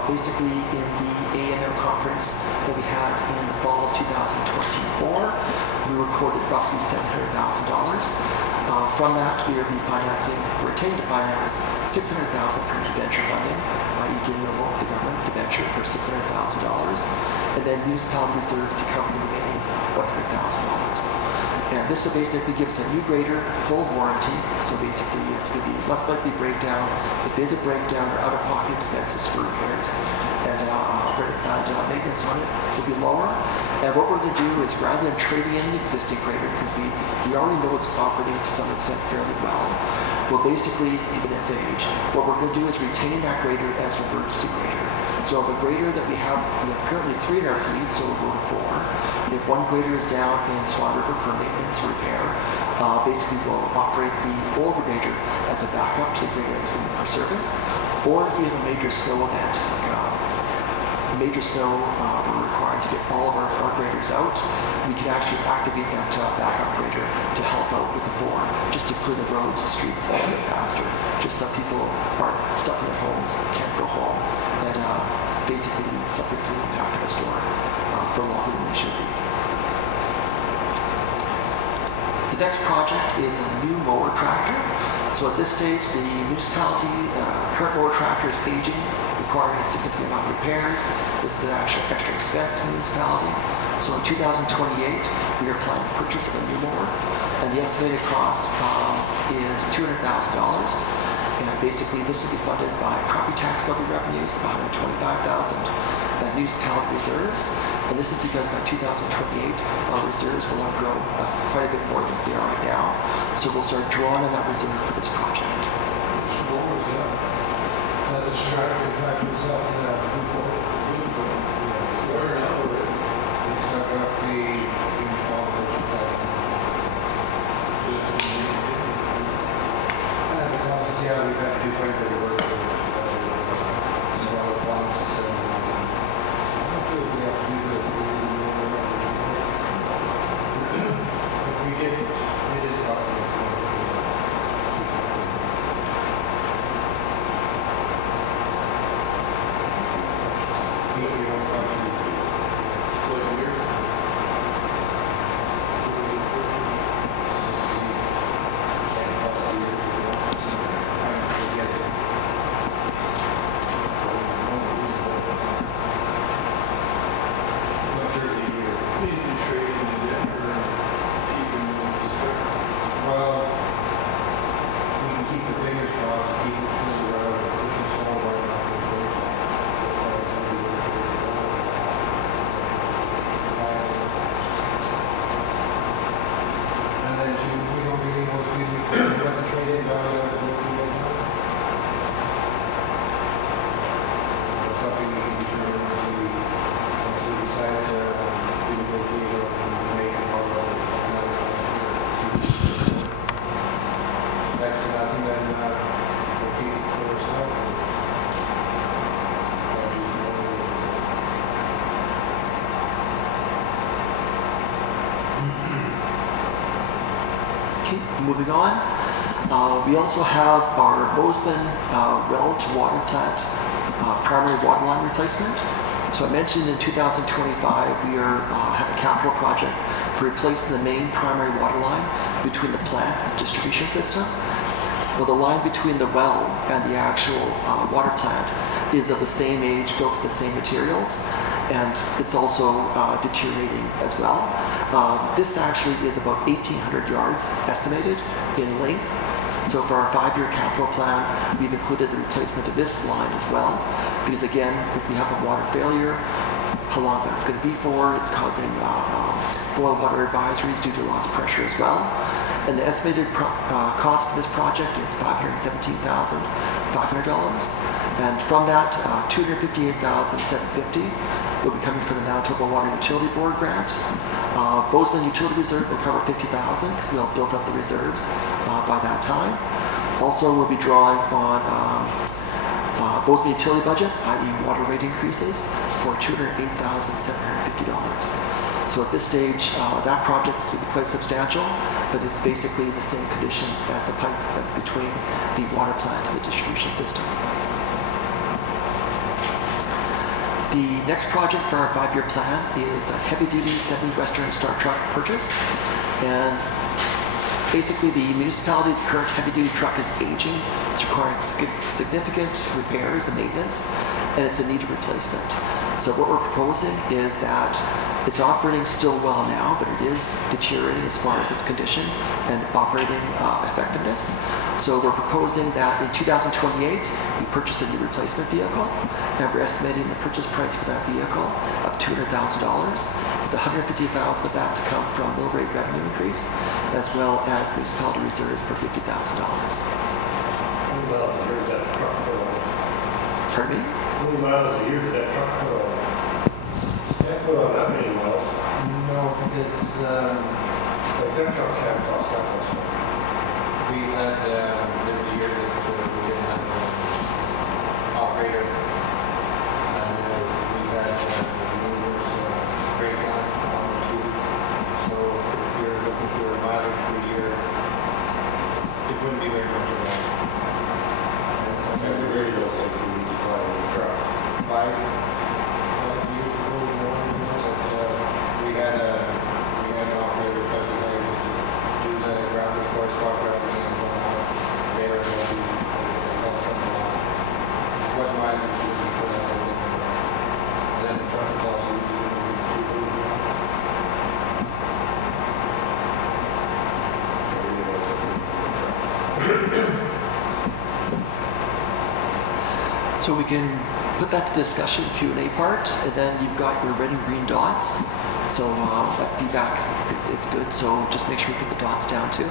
basically in the AMM conference that we had in the fall of 2024. We recorded roughly $700,000. From that, we will be financing, we're intending to finance $600,000 from debenture funding, i.e. getting a loan with the government debenture for $600,000, and then municipality reserves to cover the remaining $100,000. And this will basically give us a new grader, full warranty. So basically, it's going to be less likely breakdown. If there's a breakdown or out-of-pocket expenses for repairs, and maintenance on it will be lower. And what we're going to do is, rather than trading in the existing grader, because we already know it's operating to some extent fairly well, we'll basically, given its age, what we're going to do is retain that grader as an emergency grader. So if a grader that we have currently 3 in our fleet, so we'll go to 4. If one grader is down in Swan River for maintenance or repair, basically we'll operate the older grader as a backup to the grader that's in for service. Or if we have a major snow event, like major snow, we're required to get all of our graders out, we can actually activate that backup grader to help out with the 4, just to clear the roads and streets a bit faster, just so people aren't stuck in their homes, can't go home, and basically suffer from the impact of a storm for longer than they should be. The next project is a new mower tractor. So at this stage, the municipality current mower tractor is aging, requiring a significant amount of repairs. This is an actual extra expense to the municipality. So in 2028, we are planning to purchase a new mower, and the estimated cost is $200,000. And basically, this will be funded by property tax levy revenues of $125,000, and municipality reserves. And this is because by 2028, our reserves will have grown quite a bit more than they are right now. So we'll start drawing on that reserve for this project. What was that? That's a tractor itself to that before. Where now? It's got roughly between 12 Moving on, we also have our Bowsman well to water plant primary water line replacement. So I mentioned in 2025 we have a capital project for replacing the main primary water line between the plant and distribution system. Well, the line between the well and the actual water plant is of the same age, built to the same materials, and it's also deteriorating as well. This actually is about 1,800 yards estimated in length. So for our 5-year capital plan, we've included the replacement of this line as well, because again, if we have a water failure, how long that's going to be for, it's causing boil water advisories due to lost pressure as well. And the estimated cost for this project is $517,500. And from that, $258,750 will be coming from the Manitoba Water Utility Board grant. Bowsman Utility Reserve will cover $50,000 because we'll have built up the reserves by that time. Also, we'll be drawing on Bowsman Utility budget, i.e. water rate increases, for $208,750. So at this stage, that project is quite substantial, but it's basically in the same condition as the pipe that's between the water plant and the distribution system. The next project for our 5-year plan is a heavy-duty semi-western Star truck purchase. And basically, the municipality's current heavy-duty truck is aging. It's requiring significant repairs and maintenance, and it's in need of replacement. So what we're proposing is that it's operating still well now, but it is deteriorating as far as its condition and operating effectiveness. So we're proposing that in 2028, we purchase a new replacement vehicle, and we're estimating the purchase price for that vehicle of $200,000, with $150,000 of that to come from mill rate revenue increase, as well as municipality reserves for $50,000. How many miles a year is that truck put on? Pardon me? How many miles a year is that truck put on? Can't put on that many miles. No, because Like that truck can't cost that much money. we had, there was a year that we didn't have an operator. And we had numerous breakdowns on the too. So if you're looking for a mileage per year, it wouldn't be very much of that. And the radio said we need to buy a new truck. 5 years ago, we had an operator, especially they used to do the ground report, spot gravity, and they were going to do what mileage did we put out of it. And then the truck is also used to do. So we can put that to the discussion Q&A part, and then you've got your red and green dots. So that feedback is good, so just make sure you put the dots down too.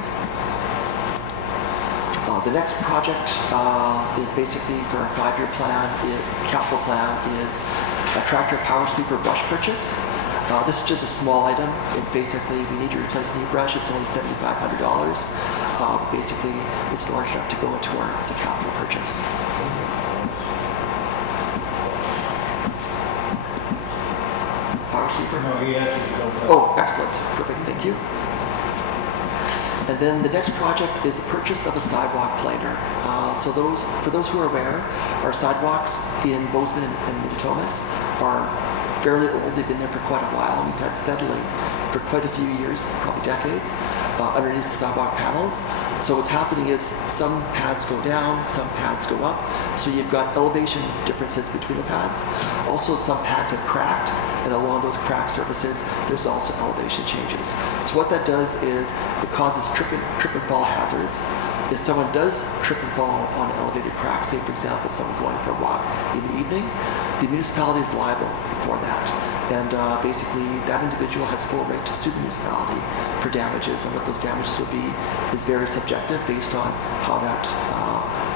The next project is basically for our 5-year plan, capital plan, is a tractor power sweeper brush purchase. This is just a small item. It's basically, we need to replace the new brush. It's only $7,500. Basically, it's large enough to go into our as a capital purchase. Power sweeper? No, he actually don't. Oh, excellent. Perfect. Thank you. And then the next project is the purchase of a sidewalk planer. So for those who are aware, our sidewalks in Bowsman and Minitonas are fairly old. They've been there for quite a while. We've had settling for quite a few years, probably decades, underneath the sidewalk panels. So what's happening is some pads go down, some pads go up. So you've got elevation differences between the pads. Also, some pads are cracked, and along those cracked surfaces, there's also elevation changes. So what that does is it causes trip and fall hazards. If someone does trip and fall on an elevated crack, say for example, someone going for a walk in the evening, the municipality is liable for that. And basically, that individual has full right to sue the municipality for damages, and what those damages would be is very subjective based on how that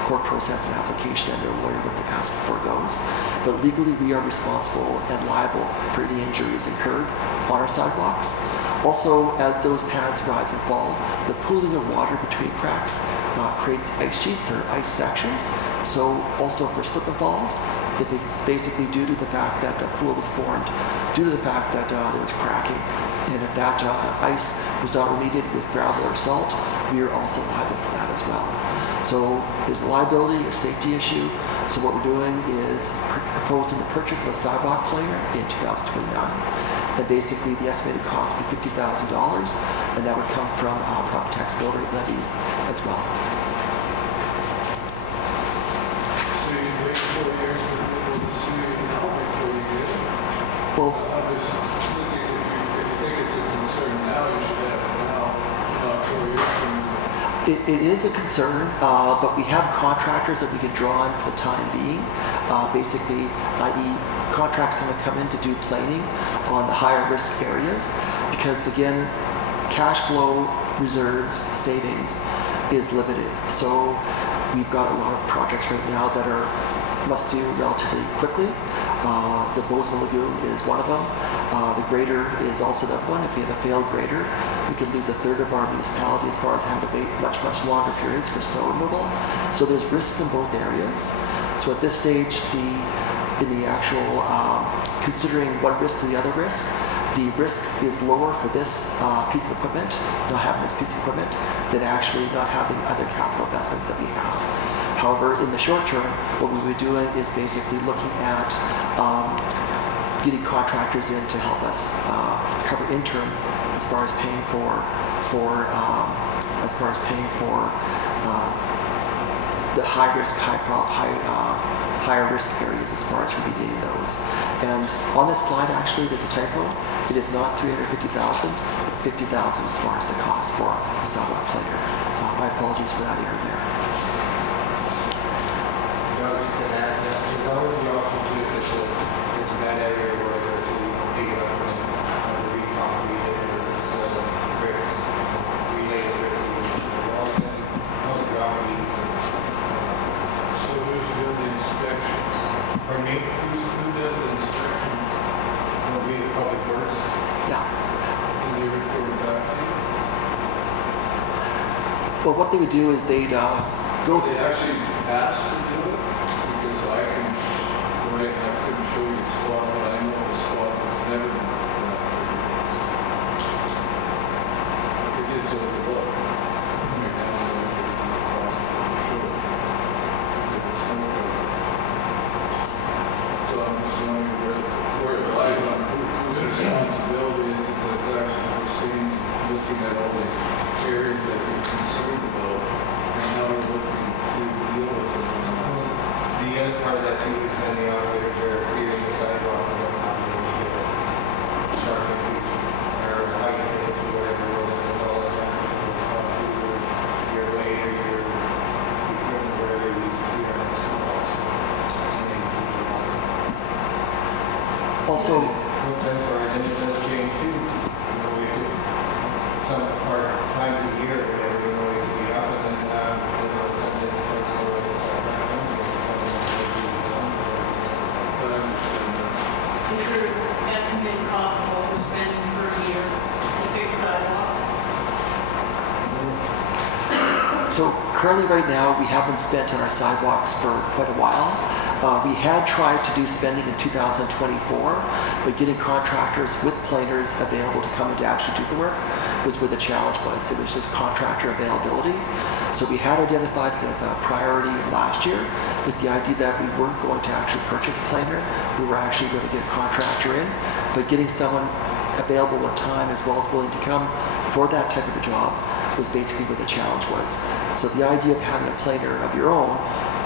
court process and application and their lawyer what they ask for goes. But legally, we are responsible and liable for any injuries incurred on our sidewalks. Also, as those pads rise and fall, the pooling of water between cracks creates ice sheets or ice sections. So also for slip and falls, if it's basically due to the fact that a pool was formed, due to the fact that there was cracking, and if that ice was not remediated with gravel or salt, we are also liable for that as well. So there's a liability or safety issue. So what we're doing is proposing the purchase of a sidewalk planer in 2029. And basically the estimated cost would be $50,000, and that would come from property tax bill rate levies as well. So you wait 4 years for people to sue you now before you get it? Well, I'm just thinking, if you think it's a concern now, you should have it now, not 4 years from now. it is a concern, but we have contractors that we can draw on for the time being. Basically, i.e. contract someone come in to do planing on the higher risk areas, because again, cash flow reserves savings is limited. So we've got a lot of projects right now that are must do relatively quickly. The Bowsman Lagoon is one of them. The grader is also another one. If we have a failed grader, we could lose a third of our municipality as far as having to wait much longer periods for snow removal. So there's risks in both areas. So at this stage, in the actual considering one risk to the other risk, the risk is lower for this piece of equipment, not having this piece of equipment, than actually not having other capital investments that we have. However, in the short term, what we would be doing is basically looking at getting contractors in to help us cover interim as far as paying for the high risk, higher risk areas as far as remediating those. And on this slide, actually, there's a typo. It is not $350,000. It's $50,000 as far as the cost for the sidewalk planer. My apologies for that error there. I was just going to add that there's always the option too, if it's a bad area or whatever, to dig it up and re-concrete it, or if it's bricks, relay the bricks, all the gravity. So who's doing the inspections? Pardon me? Who does the inspections? Will be the public works. Yeah. And they report it back to you? Well, what they would do is they'd go. They actually asked to do it? Because I couldn't show you a spot, but I know a spot that's never been done. It gets overlooked. Right now, it's impossible to show it. It's somewhere. So I'm just wondering where it lies on whose responsibility is it that's actually foreseeing, looking at all these areas that you're concerned about, and how you're looking to deal with it. The other part of that too is when the operators are clearing the sidewalk and then having to start increase or height limits or whatever, and all that stuff. Your weight or your equipment, whatever you have. Also, Sometimes our limit does change too. We could, some part times of the year or whatever, we could be up and then, send it starts going But I understand that. Is there estimated cost of what we're spending per year to fix sidewalks? so currently right now, we haven't spent on our sidewalks for quite a while. We had tried to do spending in 2024, but getting contractors with planers available to come in to actually do the work was where the challenge was. It was just contractor availability. So we had identified it as a priority last year with the idea that we weren't going to actually purchase planer. We were actually going to get a contractor in, but getting someone available with time as well as willing to come for that type of a job was basically what the challenge was. So the idea of having a planer of your own,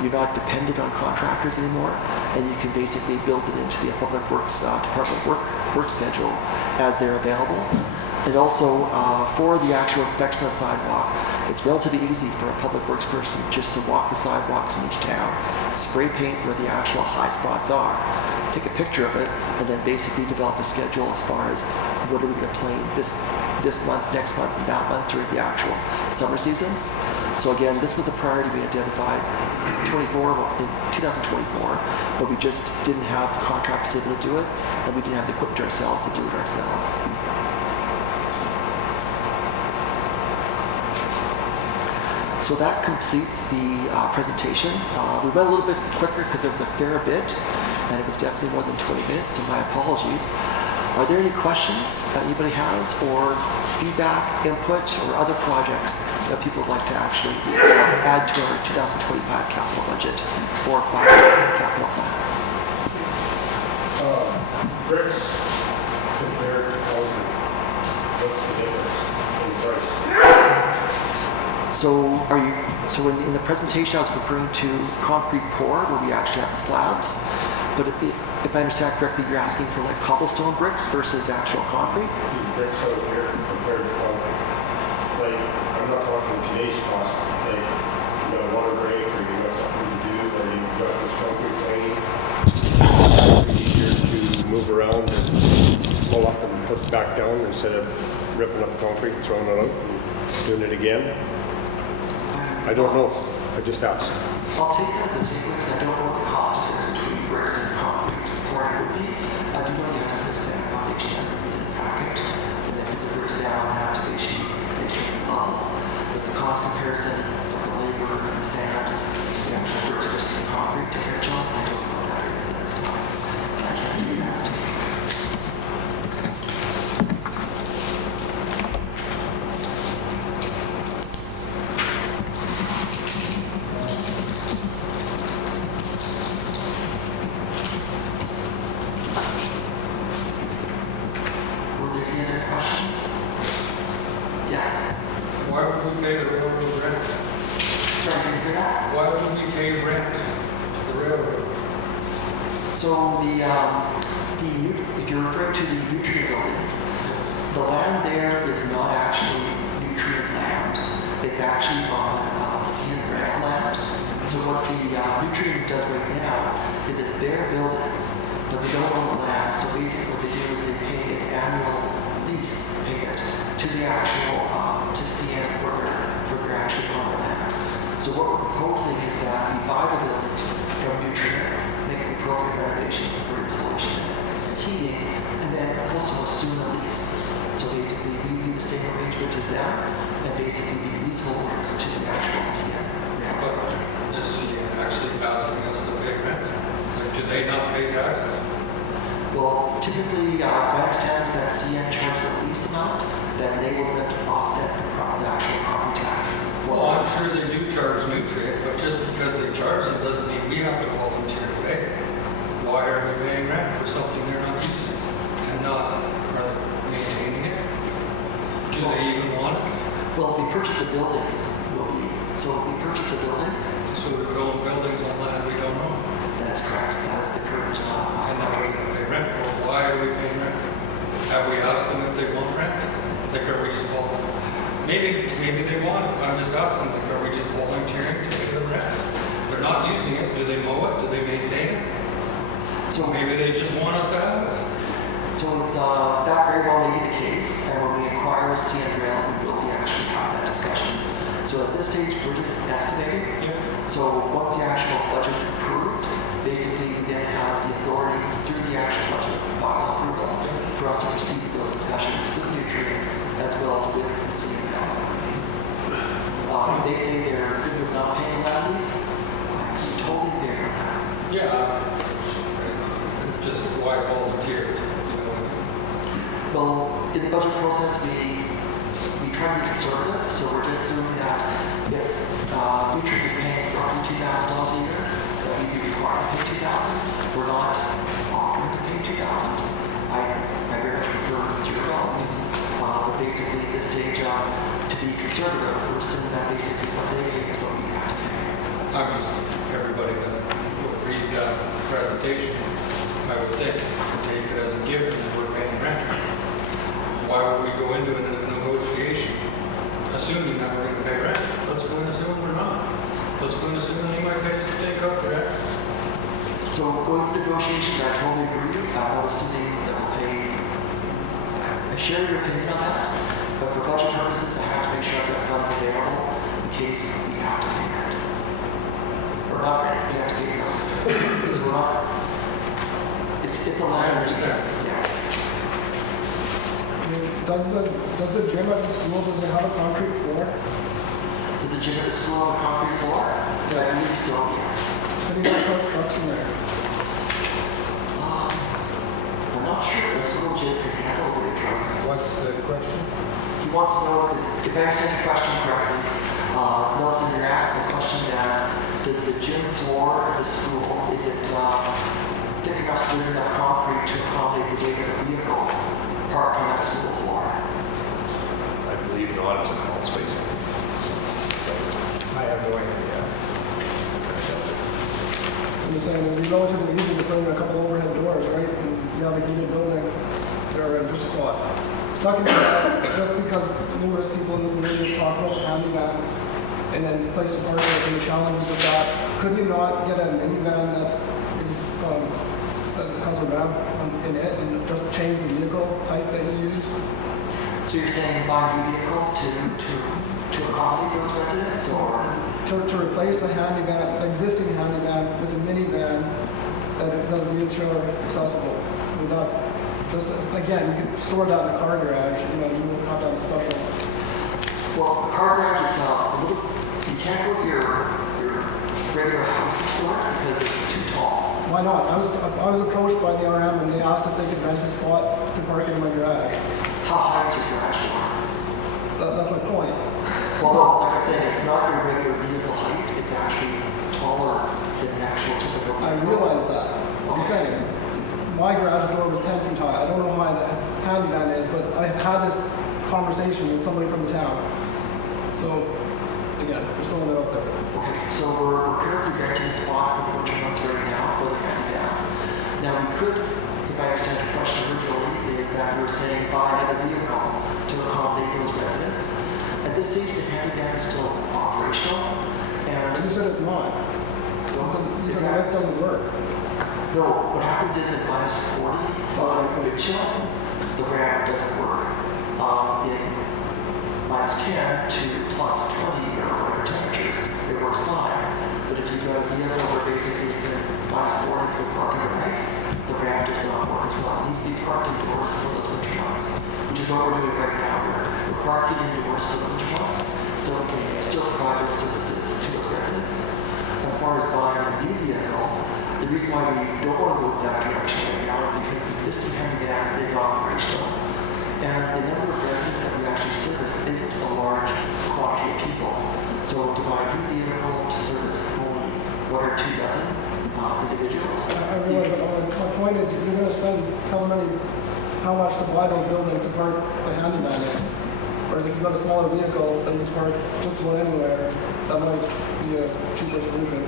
you're not dependent on contractors anymore, and you can basically build it into the Public Works Department work schedule as they're available. And also for the actual inspection of the sidewalk, it's relatively easy for a Public Works person just to walk the sidewalks in each town, spray paint where the actual high spots are, take a picture of it, and then basically develop a schedule as far as what are we going to plane this month, next month, and that month through the actual summer seasons. So again, this was a priority we identified in 2024, but we just didn't have contractors able to do it, and we didn't have the equipment ourselves to do it ourselves. So that completes the presentation. We went a little bit quicker because there was a fair bit, and it was definitely more than 20 minutes, so my apologies. Are there any questions that anybody has, or feedback, input, or other projects that people would like to actually add to our 2025 capital budget or 5-year capital plan? Bricks compared to concrete, what's the difference in price? So in the presentation, I was referring to concrete pour, where we actually have the slabs. But if I understand correctly, you're asking for like cobblestone bricks versus actual concrete? Bricks out here compared to concrete. Like, I'm not talking today's cost, like, you got a water break, or you got something to do, or you've got this concrete plane. It's easier to move around and pull up and put it back down instead of ripping up concrete and throwing it out and doing it again. I don't know. I just asked. I'll take that as a takeaway because I don't know what the cost difference between bricks and concrete pouring would be. I do know you have to put a sand foundation underneath the packet and then put the bricks down on that to make sure the level. But the cost comparison of the labor and the sand, the actual bricks versus the concrete differential, I don't know what that is at this time. I can't do that as a takeaway. Were there any other questions? Yes. Why would we pay the railroad rent? Sorry, did you hear that? Why would we pay rent to the railroad? So if you're referring to the nutrient buildings, the land there is not actually nutrient land. It's actually on CN grant land. So what the nutrient does right now is it's their buildings, but they don't own the land. So basically what they do is they pay an annual lease payment to the actual, to CN for their actually on the land. So what we're proposing is that we buy the buildings from nutrient, make the appropriate renovations for insulation and heating, and then also assume a lease. So basically, we do the same arrangement as them, and basically be leaseholders to the actual CN. But is CN actually asking us to pay rent? Like, do they not pay taxes? Well, typically, my understanding is that CN charges a lease amount that enables them to offset the actual property tax. Well, I'm sure they do charge nutrient, but just because they charge it doesn't mean we have to volunteer to pay. Why are we paying rent for something they're not using? And not, are they maintaining it? Do they even want it? Well, if we purchase the buildings, so if we purchase the buildings, So we would own buildings on land we don't own. that is correct. That is the current And now we're gonna pay rent for it. Why are we paying rent? Have we asked them if they want rent? Like, are we just volunteering? Maybe they want it. I'm just asking, like, are we just volunteering to pay the rent? They're not using it. Do they mow it? Do they maintain it? So Maybe they just want us to have it. So it's that very well may be the case, and when we acquire CN Rail, we will be actually have that discussion. So at this stage, we're just estimating. Yeah. So once the actual budget's approved, basically we then have the authority through the actual budget bylaw approval for us to proceed with those discussions with Nutrient as well as with the CN Rail. If they say they're good with not paying land lease, I'm totally in favor of that. Yeah. Just why volunteer? Well, in the budget process, we try to be conservative, so we're just assuming that if Nutrient is paying roughly $2,000 a year, that we'd be required to pay $2,000. We're not offering to pay $2,000. I very much prefer $0. But basically, at this stage, to be conservative, we're assuming that basically what they pay is what we have to pay. I'm just, everybody that would read that presentation, I would think, would take it as a given that we're paying rent. Why would we go into it in a negotiation, assuming that we're going to pay rent? Let's go and assume we're not. Let's go and assume that they might pay us to take out their assets. So going through negotiations, I totally agree. I'm not assuming that we'll pay. I share your opinion on that, but for budget purposes, I have to make sure that funds available in case we have to pay rent. Or not rent, we have to pay for it. So we're not. It's a land lease. Yeah. Does the gym at the school, does it have a concrete floor? Is the gym at the school on a concrete floor? I believe so, yes. I think I put trucks in there. I'm not sure if the school gym can handle the big trucks. What's the question? He wants to know if I understand the question correctly, Nelson, you're asking the question that does the gym floor of the school, is it thick enough, smooth enough concrete to accommodate the weight of a vehicle parked on that school floor? I believe not, it's a crawl space. I have no idea. I'm just saying, it'd be relatively easy to put in a couple overhead doors, right? And you have a heated building, they're just a thought. Second, just because numerous people in the community talk about the handyman and then place to park and the challenges with that, could you not get a minivan that is, that has a ramp in it and just change the vehicle type that you use? So you're saying buy a new vehicle to accommodate those residents, or? To replace the handyman, the existing handyman with a minivan that does wheelchair accessible. Without just, again, you could store that in a car garage, you know, you wouldn't have to have a special. Well, the car garage, it's a little, you can't go to your regular house and store it because it's too tall. Why not? I was approached by the RM and they asked if they could rent a spot to park in my garage. How high is your garage door? That's my point. Well, no, like I'm saying, it's not your regular vehicle height. It's actually taller than an actual typical I vehicle. realize that. I'm saying, my garage door was 10 feet high. I don't know how high the handyman is, but I've had this conversation with somebody from the town. So, again, just throwing it out there. Okay, so we're currently renting a spot for the winter months right now for the handyman. Now we could, if I understand your question originally, is that we're saying buy another vehicle to accommodate those residents. At this stage, the handyman is still operational, and You said it's not. You said the lift doesn't work. no, what happens is at minus 45 wind chill, the ramp doesn't work. In minus 10 to plus 20 or whatever temperatures, it works fine. But if you've got a vehicle where basically it's in minus 4 and it's been parked overnight, the ramp does not work as well. It needs to be parked indoors for those winter months, which is what we're doing right now. We're parking indoors for the winter months, so we can still provide those services to those residents. As far as buying a new vehicle, the reason why we don't want to go that direction right now is because the existing handyman is operational. And the number of residents that we actually service isn't a large quantity of people. So to buy a new vehicle to service only 1 or 2 dozen individuals. I realize that my point is you're going to spend how much to buy those buildings to park the handyman in. Whereas if you've got a smaller vehicle that you can park just about anywhere, that might be a cheaper solution.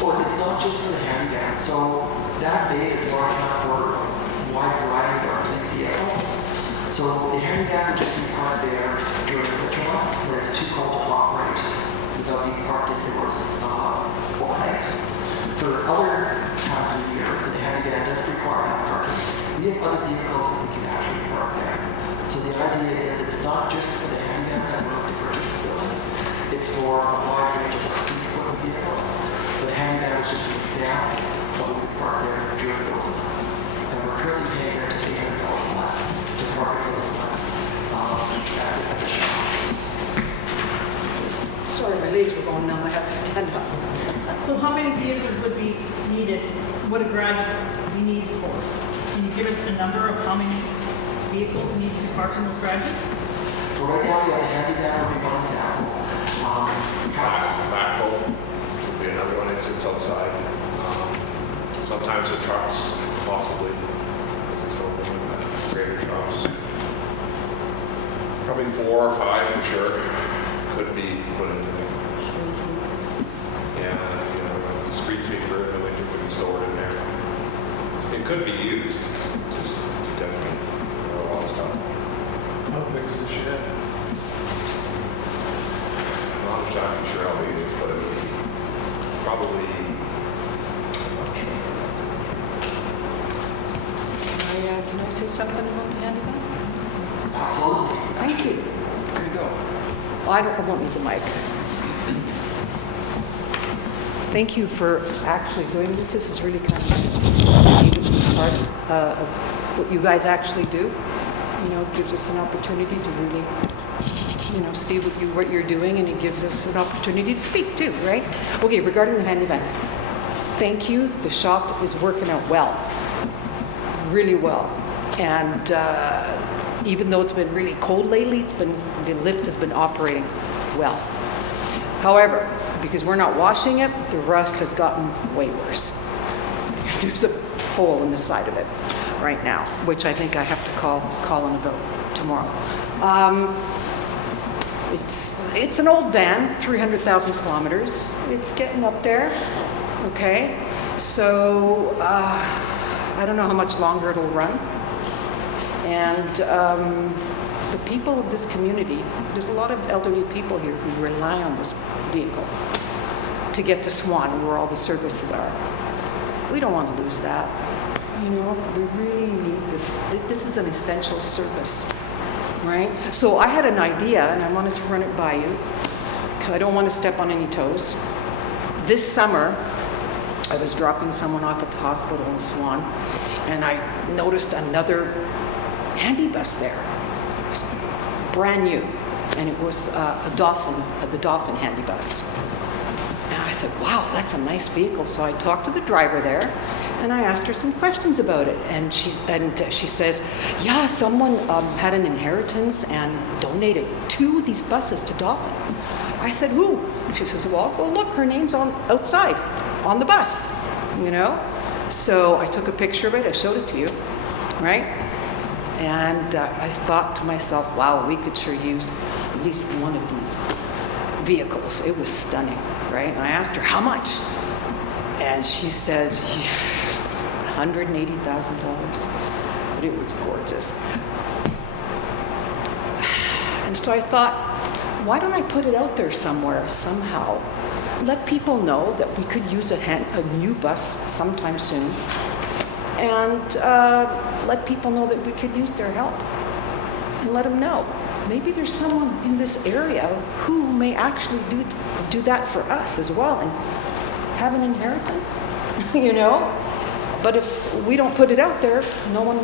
Well, it's not just for the handyman. So that bay is large enough for a wide variety of our fleet vehicles. So the handyman would just be parked there during the winter months when it's too cold to operate without being parked indoors overnight. For other times of the year, the handyman doesn't require that parking. We have other vehicles that we can actually park there. So the idea is it's not just for the handyman that we're looking to purchase this building. It's for a wide range of fleet equipment vehicles. But the handyman is just an example of what we park there during those months. And we're currently paying up to $800 a month to park it for those months at the shop. Sorry, my legs were going numb. I have to stand up. So how many vehicles would be needed, would a garage be needed for? Can you give us a number of how many vehicles need to be parked in those garages? Well, right now we have the handyman would be one example. Backhoe would be another one that sits outside. Sometimes the trucks, possibly, if it's open, greater trucks. Probably 4 or 5 for sure could be put into it. Yeah, you know, the street sweeper in the winter could be stored in there. It could be used, just definitely, a lot of stuff. How big is the shed? I'm not exactly sure how big it is, but it would be probably, I'm not sure. Can I say something about the handyman? Absolutely. Thank you. There you go. Well, I won't need the mic. Thank you for actually doing this. This is really kind of nice. You to be part of what you guys actually do. You know, it gives us an opportunity to really, you know, see what you're doing, and it gives us an opportunity to speak too, right? Okay, regarding the handyman, thank you. The shop is working out well, really well. And even though it's been really cold lately, the lift has been operating well. However, because we're not washing it, the rust has gotten way worse. There's a hole in the side of it right now, which I think I have to call in about tomorrow. It's an old van, 300,000 kilometers. It's getting up there, okay? So I don't know how much longer it'll run. And the people of this community, there's a lot of elderly people here who rely on this vehicle to get to Swan, where all the services are. We don't want to lose that. You know, we really need this. This is an essential service, right? So I had an idea, and I wanted to run it by you, because I don't want to step on any toes. This summer, I was dropping someone off at the hospital in Swan, and I noticed another handy bus there. It was brand new, and it was the Dolphin handy bus. And I said, wow, that's a nice vehicle. So I talked to the driver there, and I asked her some questions about it. And she says, yeah, someone had an inheritance and donated 2 of these buses to Dolphin. I said, who? She says, well, go look, her name's outside on the bus, you know? So I took a picture of it, I showed it to you, right? And I thought to myself, wow, we could sure use at least one of these vehicles. It was stunning, right? And I asked her, how much? And she said, $180,000. But it was gorgeous. And so I thought, why don't I put it out there somewhere, somehow? Let people know that we could use a new bus sometime soon. And let people know that we could use their help. And let them know. Maybe there's someone in this area who may actually do that for us as well and have an inheritance, you know? But if we don't put it out there, no one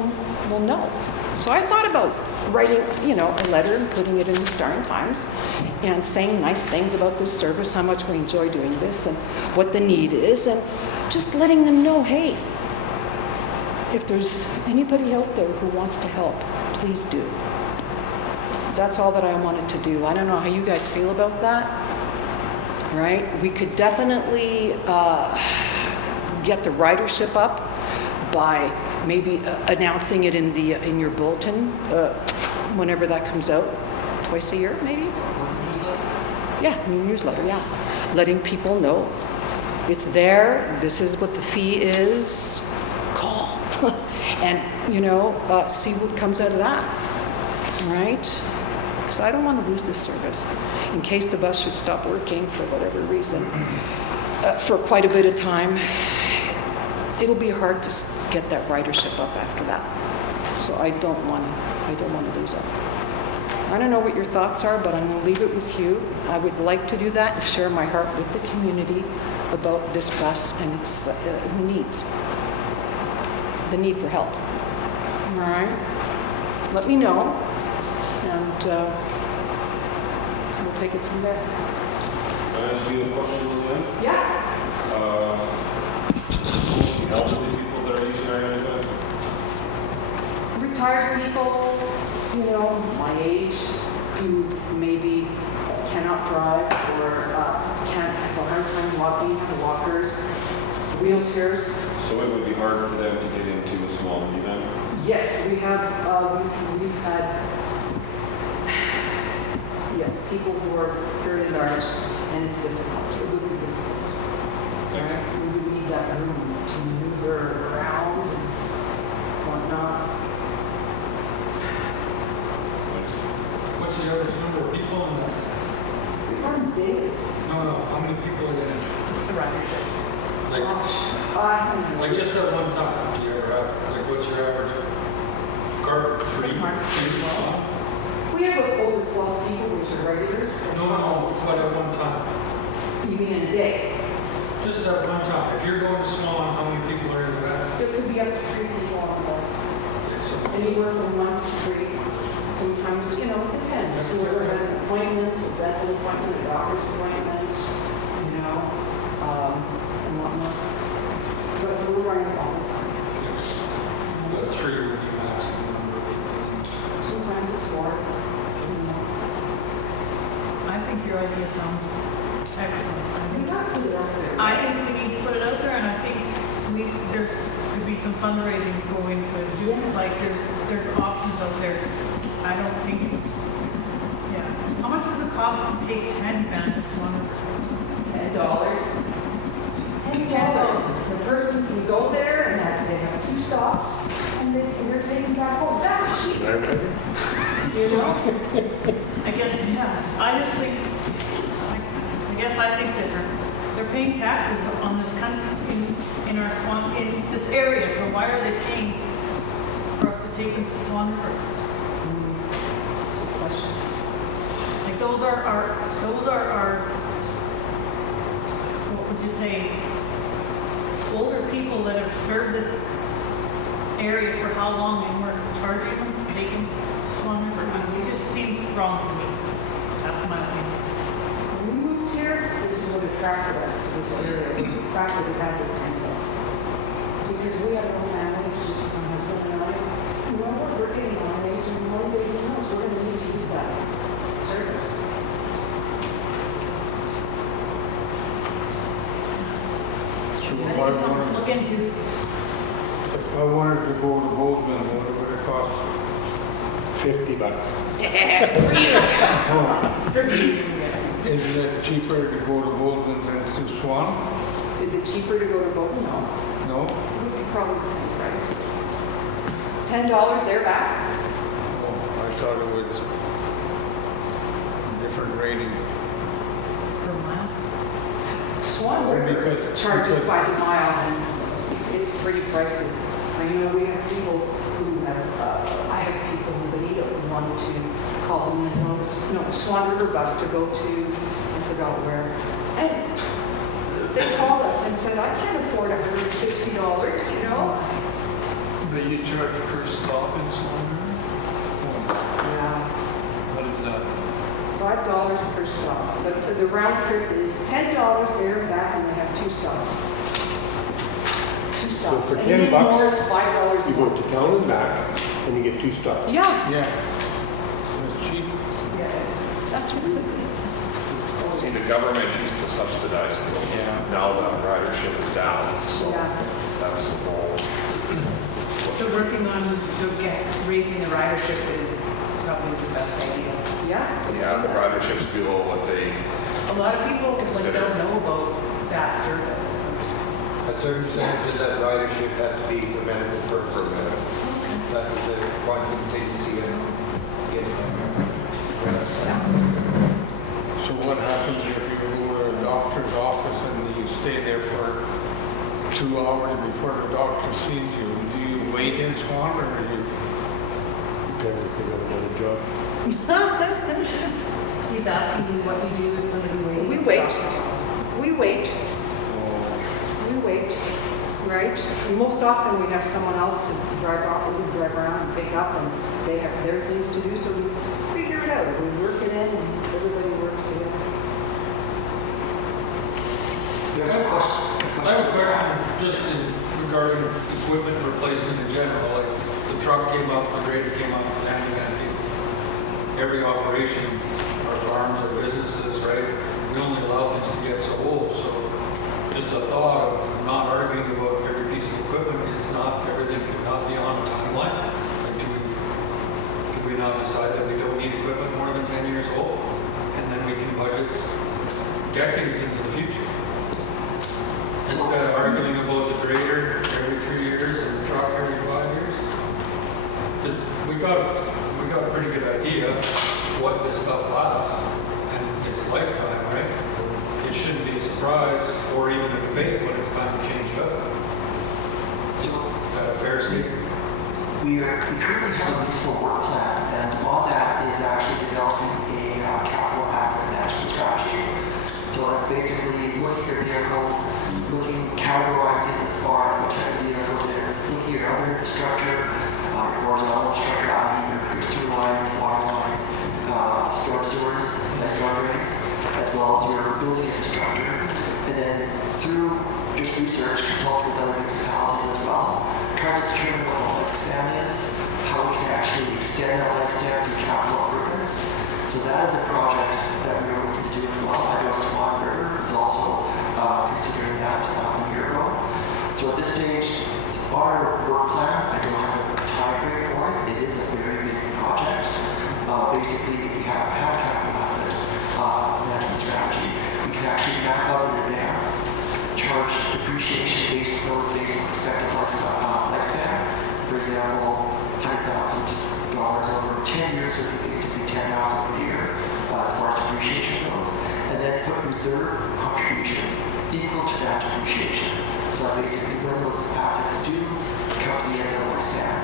will know. So I thought about writing, a letter and putting it in the Star and Times and saying nice things about this service, how much we enjoy doing this and what the need is, and just letting them know, hey, if there's anybody out there who wants to help, please do. That's all that I wanted to do. I don't know how you guys feel about that, right? We could definitely get the ridership up by maybe announcing it in your bulletin whenever that comes out, twice a year maybe? Yeah, new newsletter, yeah. Letting people know it's there, this is what the fee is, call. And, see what comes out of that, right? So I don't want to lose this service in case the bus should stop working for whatever reason for quite a bit of time. It'll be hard to get that ridership up after that. So I don't want to lose it. I don't know what your thoughts are, but I'm going to leave it with you. I would like to do that and share my heart with the community about this bus and its the need for help. All right? Let me know, and we'll take it from there. Can I ask you a question, Lillian? Yeah. Elderly people that are using our internet? Retired people, my age, who maybe cannot drive or can't have a hard time walking, have walkers, wheelchairs. So it would be hard for them to get into a small minivan? Yes, we have, we've had, people who are fairly large, and it's difficult. It would be difficult. Right? We would need that room to maneuver around and whatnot. What's the average number of people in that? The one's dated. No, how many people are there? It's the ridership. Like just at one time, do you ever have, what's your average car? 3? We have over 12 people, which are regulars. No, but at one time. You mean in a day? Just at one time. If you're going to Swan, how many people are in the van? There could be up to 3 people on the bus. Anywhere from 1 to 3. Sometimes, it depends. Whoever has an appointment, a dental appointment, a doctor's appointment, and whatnot. But we're running all the time. But 3 would be maximum. think your idea sounds excellent. You have to put it out there. I think we need to put it out there, and I think there's could be some fundraising to go into it too. Like there's options out there. I don't think, yeah. How much does it cost to take handguns to Swan River? $10. $10. The person can go there and they have 2 stops and they're taken back home. That's cheap. You know? I guess, yeah. I just think, I guess I think different. They're paying taxes on this country, in our Swan, in this area, so why are they paying for us to take them to Swan River? Good question. Like those are our, what would you say, older people that have served this area for how long, and we're charging them to take them to Swan River? It just seems wrong to me. That's my opinion. When we moved here, this is what attracted us to this area, was the fact that we had this campus. Because we have no family, it's just my husband and I. You know what, we're getting on age, and one day, who knows, we're going to need to use that service. I think something to look into. If I wanted to go to Bowsman, what would it cost? $50. Isn't it cheaper to go to Bowsman than to Swan? Is it cheaper to go to Boca? No. No? It would be probably the same price. $10, they're back. Oh, I thought it was different rating. Per mile. Swan Well, River because- charges because- by the mile, and it's pretty pricey. You know, we have people who have, I have people who Benito who want to call them the Swan River bus to go to, I forgot where. And they called us and said, I can't afford $160, you know? But you charge per stop in Swan River? Yeah. What is that? $5 per stop, but the round trip is $10 there and back, and they have 2 stops. 2 stops. for Anything $10, more, it's $5 You go more. to town and back, and you get 2 stops. Yeah, Yeah. It's cheap. that's really. See, the government used to subsidize it. Yeah. Now the ridership is down, so Yeah. that's the whole. So working on raising the ridership is probably the best idea. Yeah. let's Yeah, do the that. ridership's below what they, A lot of people like, Consider. don't know about that service. A certain percentage of that ridership had to be for medical purposes. That was the one contingency and get it. So what happens if you go to a doctor's office and you stay there for 2 hours before the doctor sees you? Do you wait in Swan or do you? Depends if they got another job. He's asking you what you do if somebody waiting. We for wait. doctor's office. We wait. We wait, right? And most often we have someone else to drive around and pick up, and they have their things to do, so we figure it out. We work it in, and everybody works together. There's a question. I have a question just regarding equipment replacement in general, like the truck came up, the grader came up, the handyman people. Every operation, our farms, our businesses, right? We only allow things to get so old, so just the thought of not arguing about every piece of equipment is not, everything could not be on a timeline. Like could we not decide that we don't need equipment more than 10 years old? And then we can budget decades into the future. Instead of arguing about the grader every 3 years and the truck every 5 years. Because we got a pretty good idea what this stuff lasts and its lifetime, right? It shouldn't be a surprise or even a debate when it's time to change it up. So Is that a fair statement? we currently have a municipal work plan, and on that is actually developing a capital asset management strategy. So that's basically looking at your vehicles, categorizing it as far as what kind of vehicle it is, looking at your other infrastructure, horizontal infrastructure, i.e. your sewer lines, water lines, storm sewers, storm drains, as well as your building infrastructure. And then through just research, consult with other municipalities as well, trying to determine what the lifespan is, how we can actually extend that lifespan through capital improvements. So that is a project that we are looking to do as well. I know Swan River is also considering that a year ago. So at this stage, it's our work plan. I don't have a time frame for it. It is a very big project. Basically, if we have a capital asset management strategy, we can actually map out in advance, charge depreciation based on expected lifespan. For example, $100,000 over 10 years would be basically $10,000 per year as far as depreciation goes, and then put reserve contributions equal to that depreciation. So basically, when those assets do come to the end of the lifespan,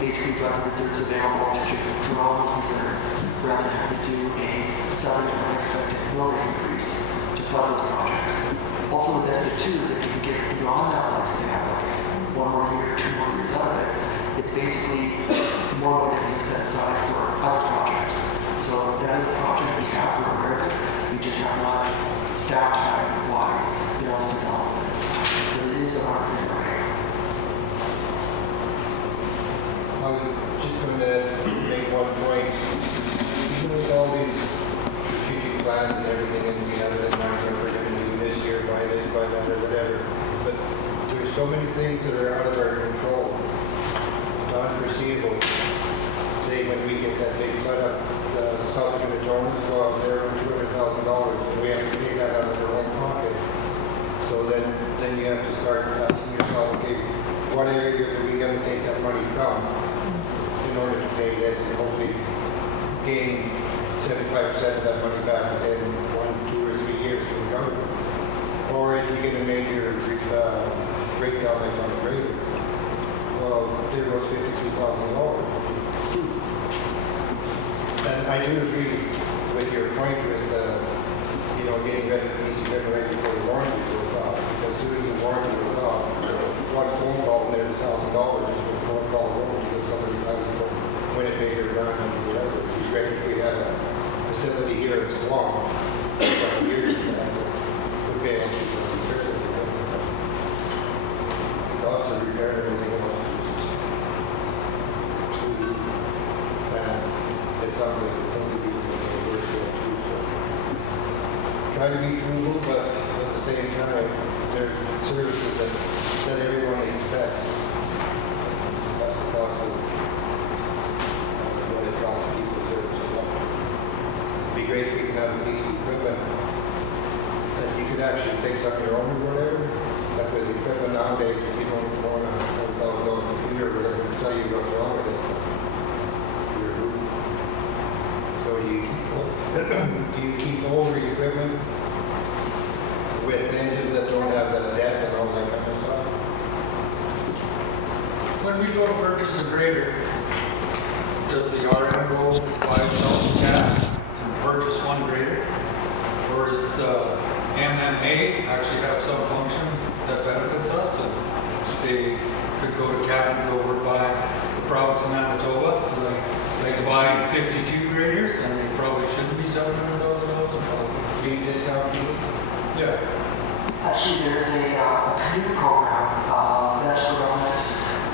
basically got the reserves available to just draw those reserves rather than having to do a sudden or unexpected road increase to fund those projects. Also, the benefit too is if you can get beyond that lifespan, like 1 more year, 2 more years out of it, it's basically more money being set aside for other projects. So that is a project we have, we're aware of it. We just have not staff time-wise been able to develop it this time. But it is on our radar. I was just going to make one point. Even with all these strategic plans and everything, and we have it in mind what we're going to do this year, by this, by that, or whatever, but there's so many things that are out of our control, unforeseeable. Say when we get that big flood up, south of Minitonas, go out there on $200,000, and we have to pay that out of our own pocket. So then you have to start asking yourself, okay, what areas are we going to take that money from in order to pay this and hopefully gain 75% of that money back within 1, 2, or 3 years from the government? Or if you get a major breakdown like on the grader, well, there goes $53,000. And I do agree with your point with, getting ready, getting ready for the warranty goes off. Because as soon as the warranty goes off, one phone call and there's $1,000 just for a phone call alone because somebody has from Winnipeg or Brandon or whatever. It'd be great if we had a facility here in Swan, years back, would be able to repair it. The cost of repair and everything else is just too, and it's something that things that people can work with too. So try to be frugal, but at the same time, there's services that everyone expects. That's the cost of what it costs to keep the service up. It'd be great if we could have a piece of equipment that you could actually fix up your own or whatever. Like with the equipment nowadays, if you don't own a $1,000 computer or whatever to tell you what's wrong with it. So do you keep older equipment with engines that don't have that depth and all that kind of stuff? When we go to purchase a grader, does the RM go buy itself a cab and purchase one grader? Or is the MMA actually have some function that benefits us? And they could go to cab and go over by the province of Manitoba, like buy 52 graders, and they probably shouldn't be $700,000. Do you discount people? Yeah. Actually, there's a canoe program that the government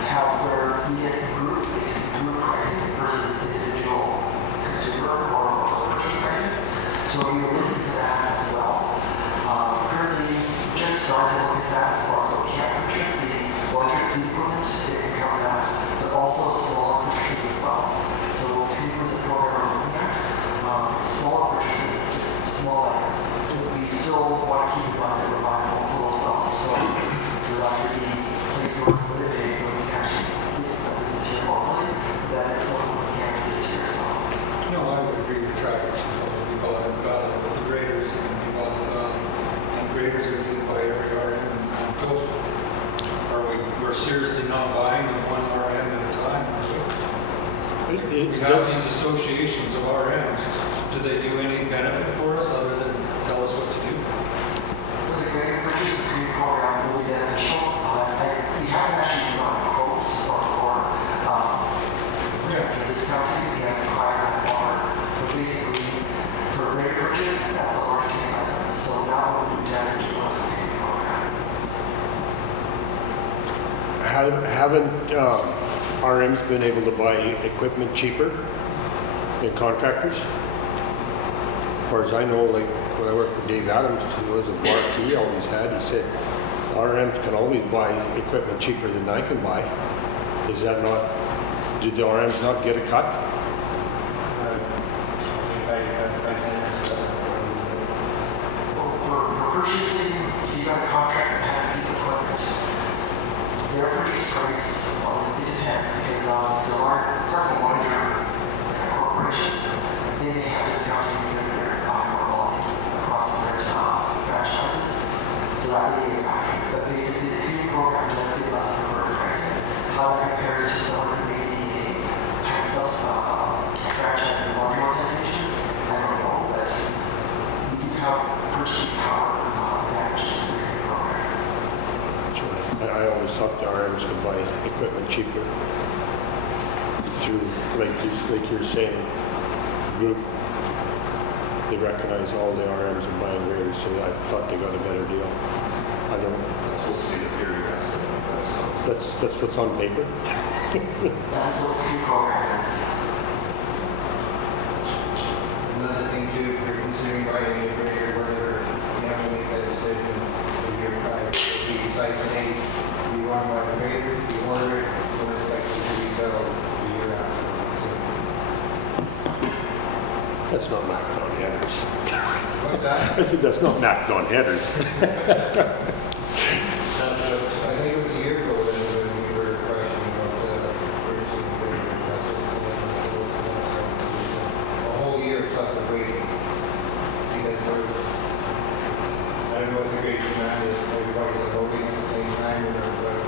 has where we get basically group pricing versus individual consumer or purchase pricing. So we were looking for that as well. Currently, just started to look at that as far as what we can purchase, the larger fleet equipment, it can cover that, but also small purchases as well. So canoe is a program we're looking at. For the smaller purchases, just small items, we still want to keep in mind that we're buying local as well. So we'd like to be place north of Winnipeg where we can actually get some business here locally. But that is what we're looking at this year as well. No, I would agree the tractors should also be bought in the valley, but the graders are going to be bought in the valley. And graders are used by every RM in Manitoba. We're seriously not buying the one RM at a time, are we? We have these associations of RMs. Do they do any benefit for us other than tell us what to do? For the grader purchase, the canoe program will be beneficial. We haven't actually gotten quotes or discounting. We haven't acquired that far. But basically, for a grader purchase, that's a large ticket item. So that one would definitely go to the canoe program. Haven't RMs been able to buy equipment cheaper than contractors? as far as I know, like when I worked with Dave Adams, he was a marquee, he always had, he said, RMs can always buy equipment cheaper than I can buy. Is that not, did the RMs not get a cut? I can answer that. For purchasing, if you got a contract that has a piece of equipment, their purchase price, well, it depends, because there are part of larger corporation, they may have discounting because they're buying more volume across different franchises, so that may be a factor. But basically, the community program does give us preferred pricing. How that compares to someone who may be a franchise in a larger organization, I don't know, but we do have purchasing power advantages to the community program. I always thought the RMs could buy equipment cheaper through, like you're saying, group. They recognize all the RMs and buying graders, so I thought they got a better deal. I don't know. That's supposed to be the theory, That's what's on paper. That's what the community program is, yes. Another thing too, if you're considering buying a grader or whatever, you have to make that decision if you're private. If you decide today, you want to buy a grader, you order it, you'll expect it to be go a year after. That's not mapped on headers. What's that? I said, that's not mapped on headers. I think it was a year ago when we were questioning about the purchasing grader. A whole year plus the waiting. Because there was, I don't know what the grade demand is, everybody's like voting at the same time or whatever.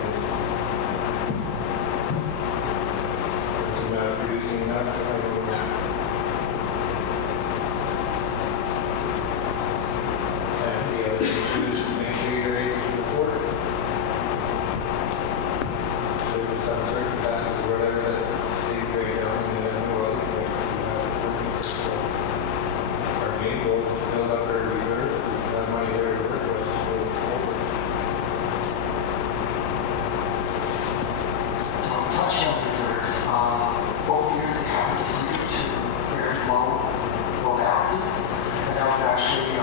It's not producing enough, I don't know. And the other thing to do is to make sure you're able to afford it. So there's some certain classes or whatever that they grade down and then no other grade. So our main goal is to build up our reserves, to have money there to work with, to move forward. So touching on reserves, both years they have depleted to very low balances, and that was actually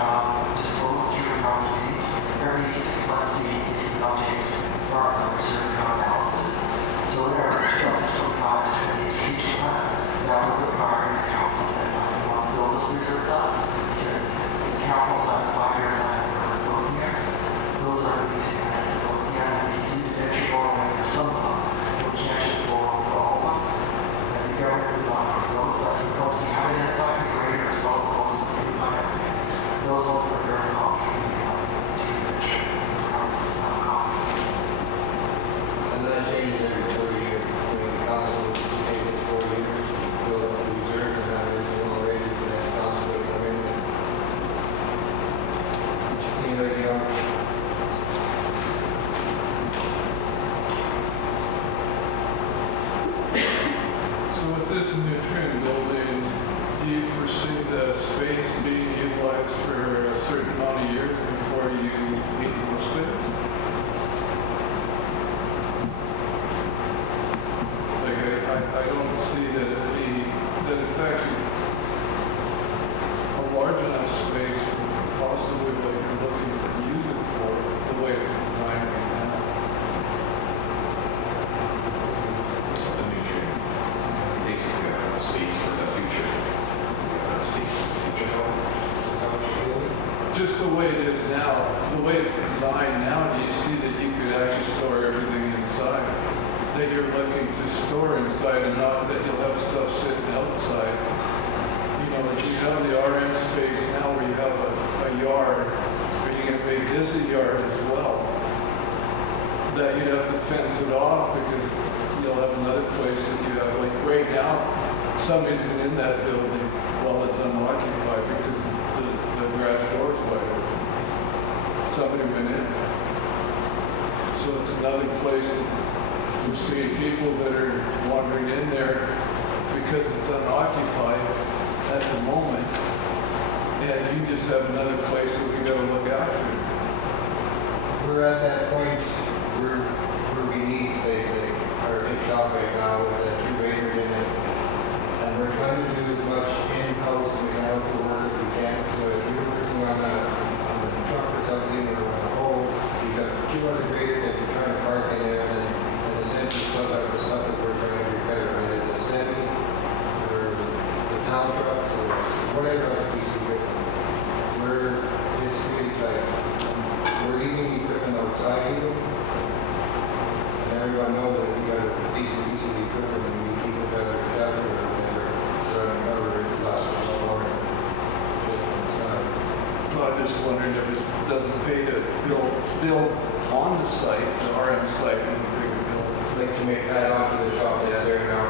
disclosed through council meetings. Every 6 months we give you an update as far as our reserve account balances. So in our 2025 to 28 strategic plan, that was a priority of the council that we want to build those reserves up, because the capital plan, 5-year plan that we're looking at, those are really taking advantage of looking at, and we can do debenture borrowing for some of them. We can't just borrow for all of them. And the government would not for those, but for those we have identified, the greater as well as the most refinancing, those ones are very complicated to debenture costs. And that changes every 4 years. When the council takes it 4 years, build up the reserve and have everything all ready, the next council will come in and So with this nutrient building, do you foresee the space being utilized for a certain amount of years before you need more space? Like I don't see that that it's actually a large enough space possibly what you're looking to use it for, the way it's designed right now. The nutrient. It takes us to have space for the future. Space for the future. Just the way it is now, the way it's designed now, do you see that you could actually store everything inside? That you're looking to store inside and not that you'll have stuff sitting outside? You know, like you have the RM space now where you have a yard, but you can make this a yard as well. That you'd have to fence it off because you'll have another place that you have, like right now, somebody's been in that building while it's unoccupied because the garage door is wide open. Somebody went in. So it's another place that we're seeing people that are wandering in there because it's unoccupied at the moment. And you just have another place that we gotta look after. we're at that point where we need space, like our big shop right now with the 2 graders in it. And we're trying to do as much in-house mechanical work as we can, town trucks or whatever other piece of equipment, it's really tight. We're leaving the equipment outside even. And everyone knows that if you got a decent piece of equipment and you keep it out of your shelter or whatever, trying to cover it, it lasts a lot longer. Just outside. Well, I'm just wondering if it doesn't pay to build on the site, the RM site, with a bigger building. Like to make that onto the shop that's there now.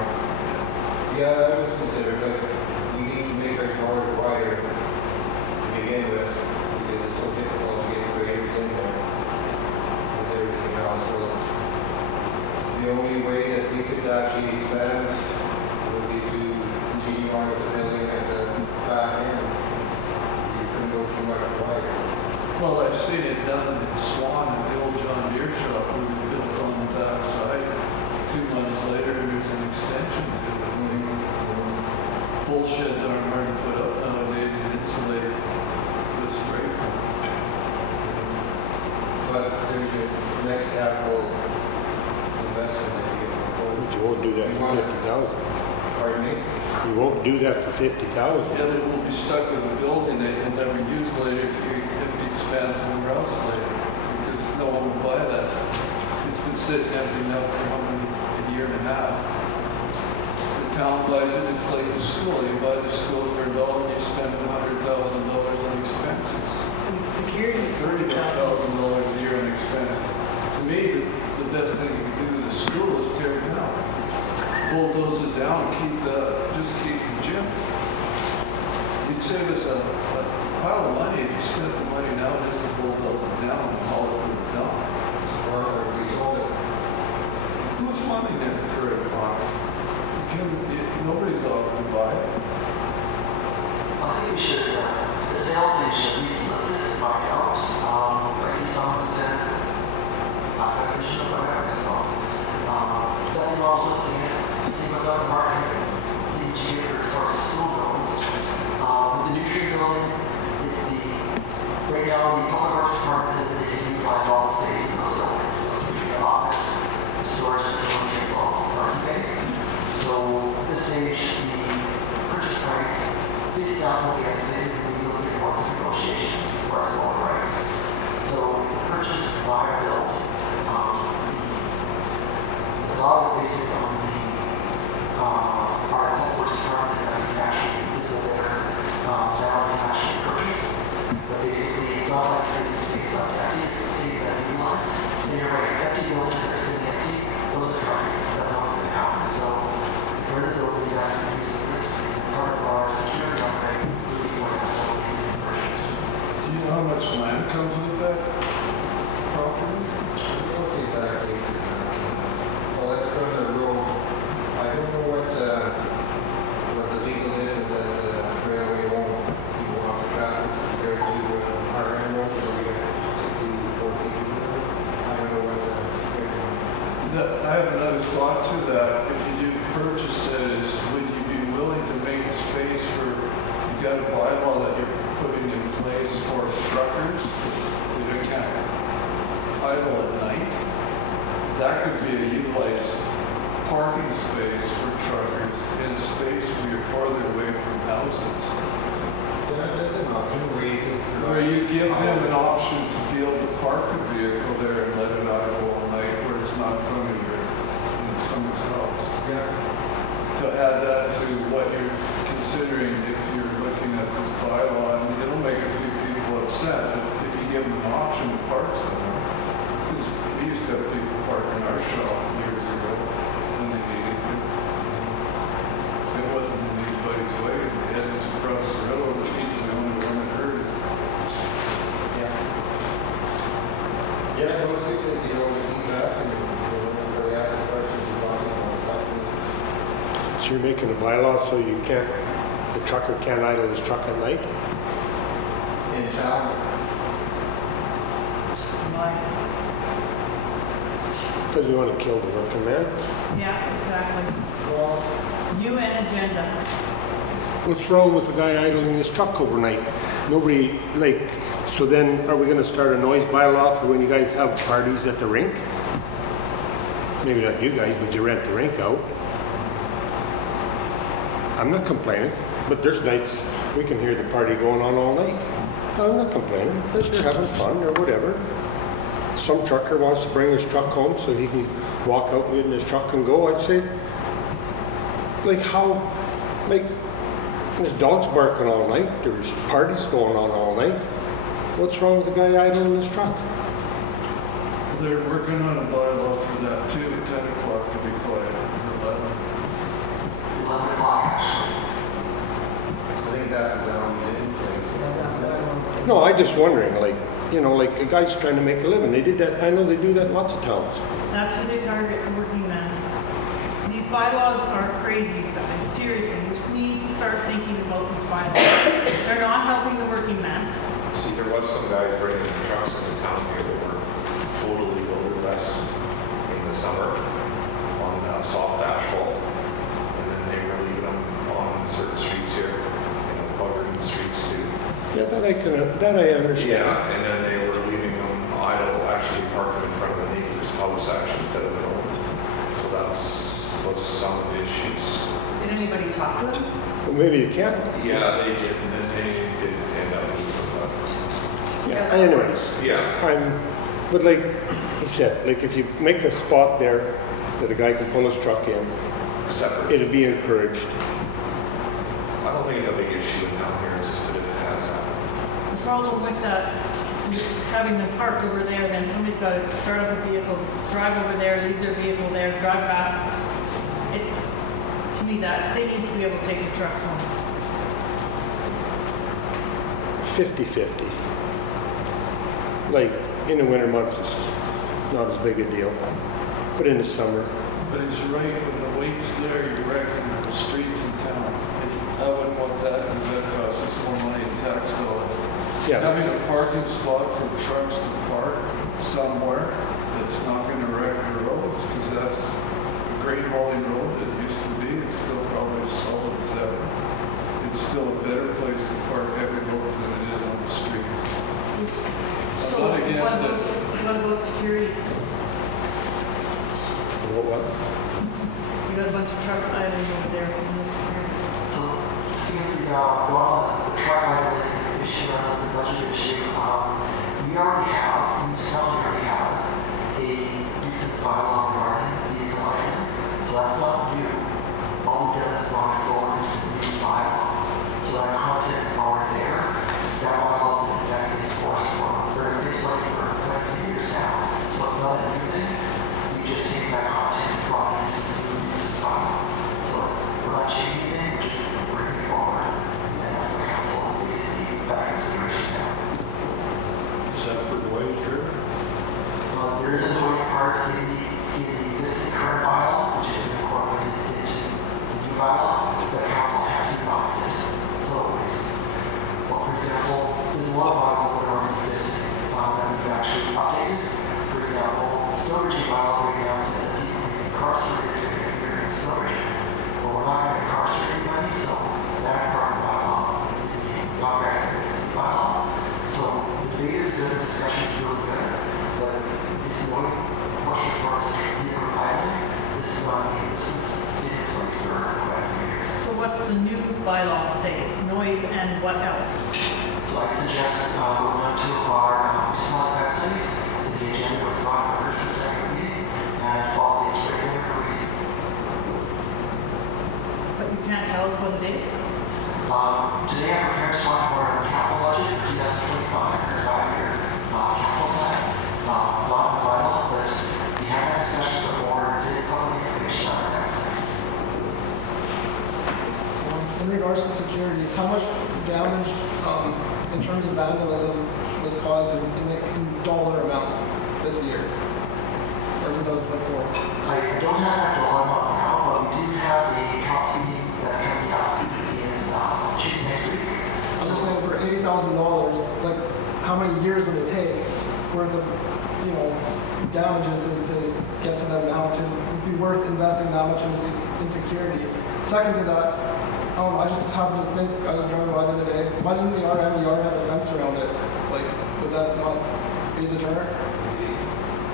Yeah, that was considered, like, we need to make our yard wider to begin with, because it's so difficult to get graders in there with everything else, so the only way that we could actually expand would be to continue on with the building at the back end. You couldn't go too much wider. Well, I've seen it done in Swan at the old John Deere shop, where we built on the back side. 2 months later, there's an extension to it. Bull sheds aren't hard to put up nowadays and insulate with spray foam. But there's the next capital investment that you get forward. But you won't do that for 50,000. Pardon me? You won't do that for 50,000. Yeah, they will be stuck with a building they can never use later if you expand somewhere else later, because no one will buy that. It's been sitting empty now for a year and a half. The town buys it, it's like the school. You buy the school for $1, you spend $100,000 on expenses. Security is $30,000 a year in expenses. To me, the best thing you can do to the school is tear it down. Bulldoze it down and just keep the gym. You'd save us a pile of money if you spent the money now just to bulldoze it down and haul it to the dump. Or we sold it. Who's wanting it for a box? Nobody's offered to buy it. I think we should, the salesman should at least list it to find out. I see someone who says, acquisition or whatever, so, that involves listing it, see what's on the market, see what you get for as far as the school goes. With the new tree building, it's right now the public works department says that they can utilize all the space in those buildings. Those two the office, the storage facility, as well as the parking bay. So at this stage, the purchase price, $50,000 will be estimated, and we will get more to negotiations as far as lower price. So it's the purchase, buy, or build. The law is based on our public works department is that we can actually use a better value to actually purchase. But basically, it's not like it's going to be spaced out empty, it's stated that utilized. And you're right, empty buildings that are sitting empty, those are targets. That's always going to happen. So if we're in the building, you guys can reduce the risk. And part of our security upgrade would be for that building is purchased. Do you know how much land comes with that property? Not exactly. Well, that's from the road. I don't know what the legal distance that the railway won't people off the track compared to our road, so we get 64 feet. I don't know what I have another thought to that. If you did purchase it, is would you be willing to make space for, you got a bylaw that you're putting in place for truckers that can't idle at night? That could be a utilized parking space for truckers in a space where you're farther away from houses. that's an option where you can. Where you give them an option to be able to park a vehicle there and let it idle all night where it's not in front of someone's house. Yeah. To add that to what you're considering if you're looking at this bylaw, and it'll make a few people upset, but if you give them an option to park somewhere, because we used to have people park in our shop years ago when they needed to. It wasn't in anybody's way, they had us across the road, but he was the only one that heard it. Yeah. Yeah, I was thinking that, feedback and everybody asking questions about it. So you're making a bylaw so the trucker can't idle his truck at night? In town, Because we want to kill the working man? Yeah, exactly. well, UN agenda. What's wrong with the guy idling his truck overnight? Nobody, so then are we going to start a noise bylaw for when you guys have parties at the rink? Maybe not you guys, but you rent the rink out. I'm not complaining, but there's nights we can hear the party going on all night. I'm not complaining, they're having fun or whatever. Some trucker wants to bring his truck home so he can walk out in his truck and go. I'd say, like how, like, there's dogs barking all night, there's parties going on all night. What's wrong with the guy idling his truck? They're working on a bylaw for that too, at 10 o'clock to be quiet, or 11. 11 o'clock, actually. I think that was already in place. No, I'm just wondering, like, you know, like a guy's trying to make a living. They did that, I know they do that in lots of towns. That's who they target, the working man. These bylaws are crazy, guys. Seriously, we need to start thinking about these bylaws. They're not helping the working man. See, there was some guys bringing trucks into town here that were totally loaderless in the summer on soft asphalt. And then they were leaving them on certain streets here, and it was buggering the streets too. Yeah, that I understand. Yeah, and then they were leaving them idle, actually parked them in front of the neighbor's house actually instead of their own. So was some of the issues. Did anybody talk to them? Well, maybe you can't. Yeah, they did, and then they did end up moving Yeah, anyways. Yeah. But like he said, like if you make a spot there that a guy can pull his truck in, separate. it'd be encouraged. I don't think it's a big issue in town here, it's just that it has happened. The problem with that, having them parked over there, then somebody's got to start up a vehicle, drive over there, leave their vehicle there, drive back. It's, to me, that they need to be able to take the trucks home. 50-50. Like in the winter months, it's not as big a deal, but in the summer, But he's right, when the weight's there, you reckon the streets in town. And I wouldn't want that because that costs us more money in tax dollars. yeah. Having a parking spot for trucks to park somewhere that's not going to wreck the roads, because that's a Great Hauling Road that used to be. It's still probably as solid as ever. It's still a better place to park heavy loads than it is on the street. So I'm not against it. what about security? What? You got a bunch of trucks idling over there. No security. So, just because we go on the truck idling issue and the budget issue, we already have, the municipality already has a nuisance bylaw regarding vehicle idling. So that's not new. All we've done is brought forward is the new bylaw. So that context is already there. That bylaw's been enforced for in place for quite a few years now. So it's not a new thing. We just take that content and brought it into the new nuisance bylaw. So we're not changing anything, we're just bringing it forward. And that's what council is basically back in consideration now. Is that for the way true? There is a noise part in the existing current bylaw, which has been incorporated into the new bylaw, but council has revised it. So it's, well, for example, there's a lot of bylaws that are already existing that we've actually updated. For example, the Stowage bylaw right now says that people can be incarcerated if you're in storage. But we're not going to incarcerate anybody, so that part of the bylaw is being brought back into the bylaw. So the debate is good, the discussion is really good, but this noise portion as far as vehicles idling, this is not new. This was in place for quite a few years. So what's the new bylaw say? Noise and what else? So I suggest going on to our municipality website, and the agenda was brought for first and second reading, and all it's right there for reading. But you can't tell us what it is? Today I'm prepared to talk about our capital budget for 2025, or 5-year capital plan. Not in the bylaw, but we have had discussions before. It is public information on our website. In regards to security, how much damage in terms of vandalism was caused in dollar amounts this year, or 2024? I don't have that dollar amount now, but we do have a council meeting that's coming up in Tuesday next week. I'm just saying for $80,000, like how many years would it take worth of, damages to get to that amount? It would be worth investing that much in security. Second to that, I just happened to think, I was driving by the other day, why doesn't the RMER have a fence around it? Like, would that not be a deterrent?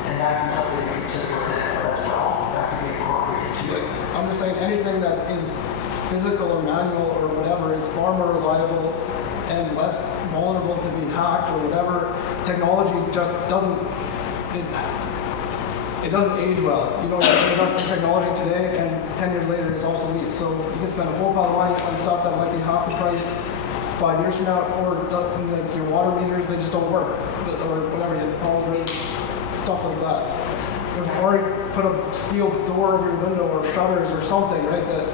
And that would be something we consider with it as well. That could be incorporated too. Like, I'm just saying anything that is physical or manual or whatever is far more reliable and less vulnerable to being hacked or whatever. Technology just doesn't, it doesn't age well. You know, you can invest in technology today and 10 years later it's obsolete. So you can spend a whole pile of money on stuff that might be half the price 5 years from now, or your water meters, they just don't work, or whatever, you power grid, stuff like that. Or put a steel door over your window or shutters or something, right, that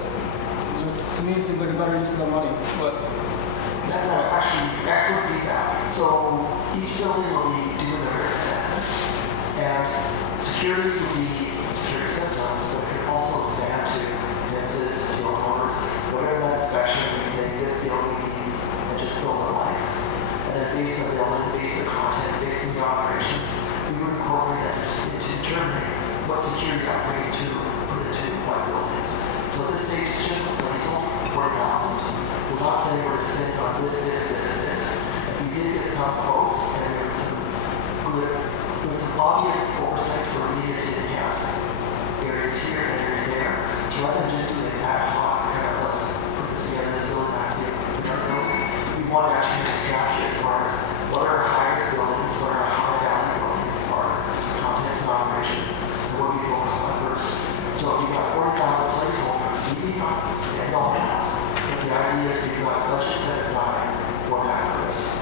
just, to me, seems like a better use of the money, but. That's actually excellent feedback. So each building will be doing a risk assessment, and security will be security systems, but it could also expand to fences, steel doors, whatever that inspection we say this building needs, and just fill the blanks. And then based on the building, based on the contents, based on the operations, we would incorporate that into determining what security upgrades to put into what buildings. So at this stage, it's just a placeholder for 40,000. We're not saying we're spending on this. If we did get some quotes, and there was some obvious oversights where we needed to enhance areas here and areas there. So rather than just doing an ad hoc kind of let's put this together, this building, that building, we want to actually have a strategy as far as what are our highest buildings, what are our high value buildings as far as contents and operations, and what we focus on first. So if you've got 40,000 placeholder, we may not spend all that. The idea is we've got a budget set aside for that purpose.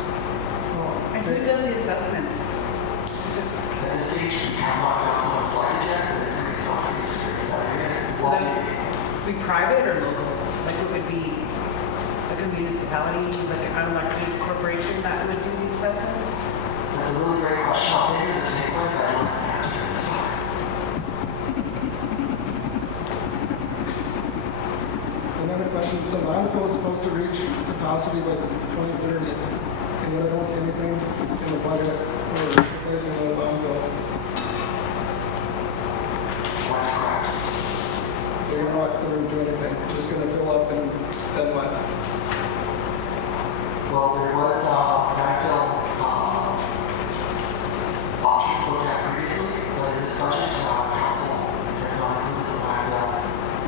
And who does the assessments? At this stage, we have not got someone selected yet, but it's going to be someone who's experienced that area. So then, be private or local? Like it would be like a municipality, like an unelected corporation that would do the assessments? That's a really great question. I'll take it as a takeaway, but I don't have an answer to this toss. Another question, the landfill is supposed to reach capacity by 2030, and yet I don't see anything in the budget for replacing the landfill. That's correct. So you're not going to do anything, you're just going to fill up and then what? Well, there was landfill options looked at previously, but in this budget, council has not included the landfill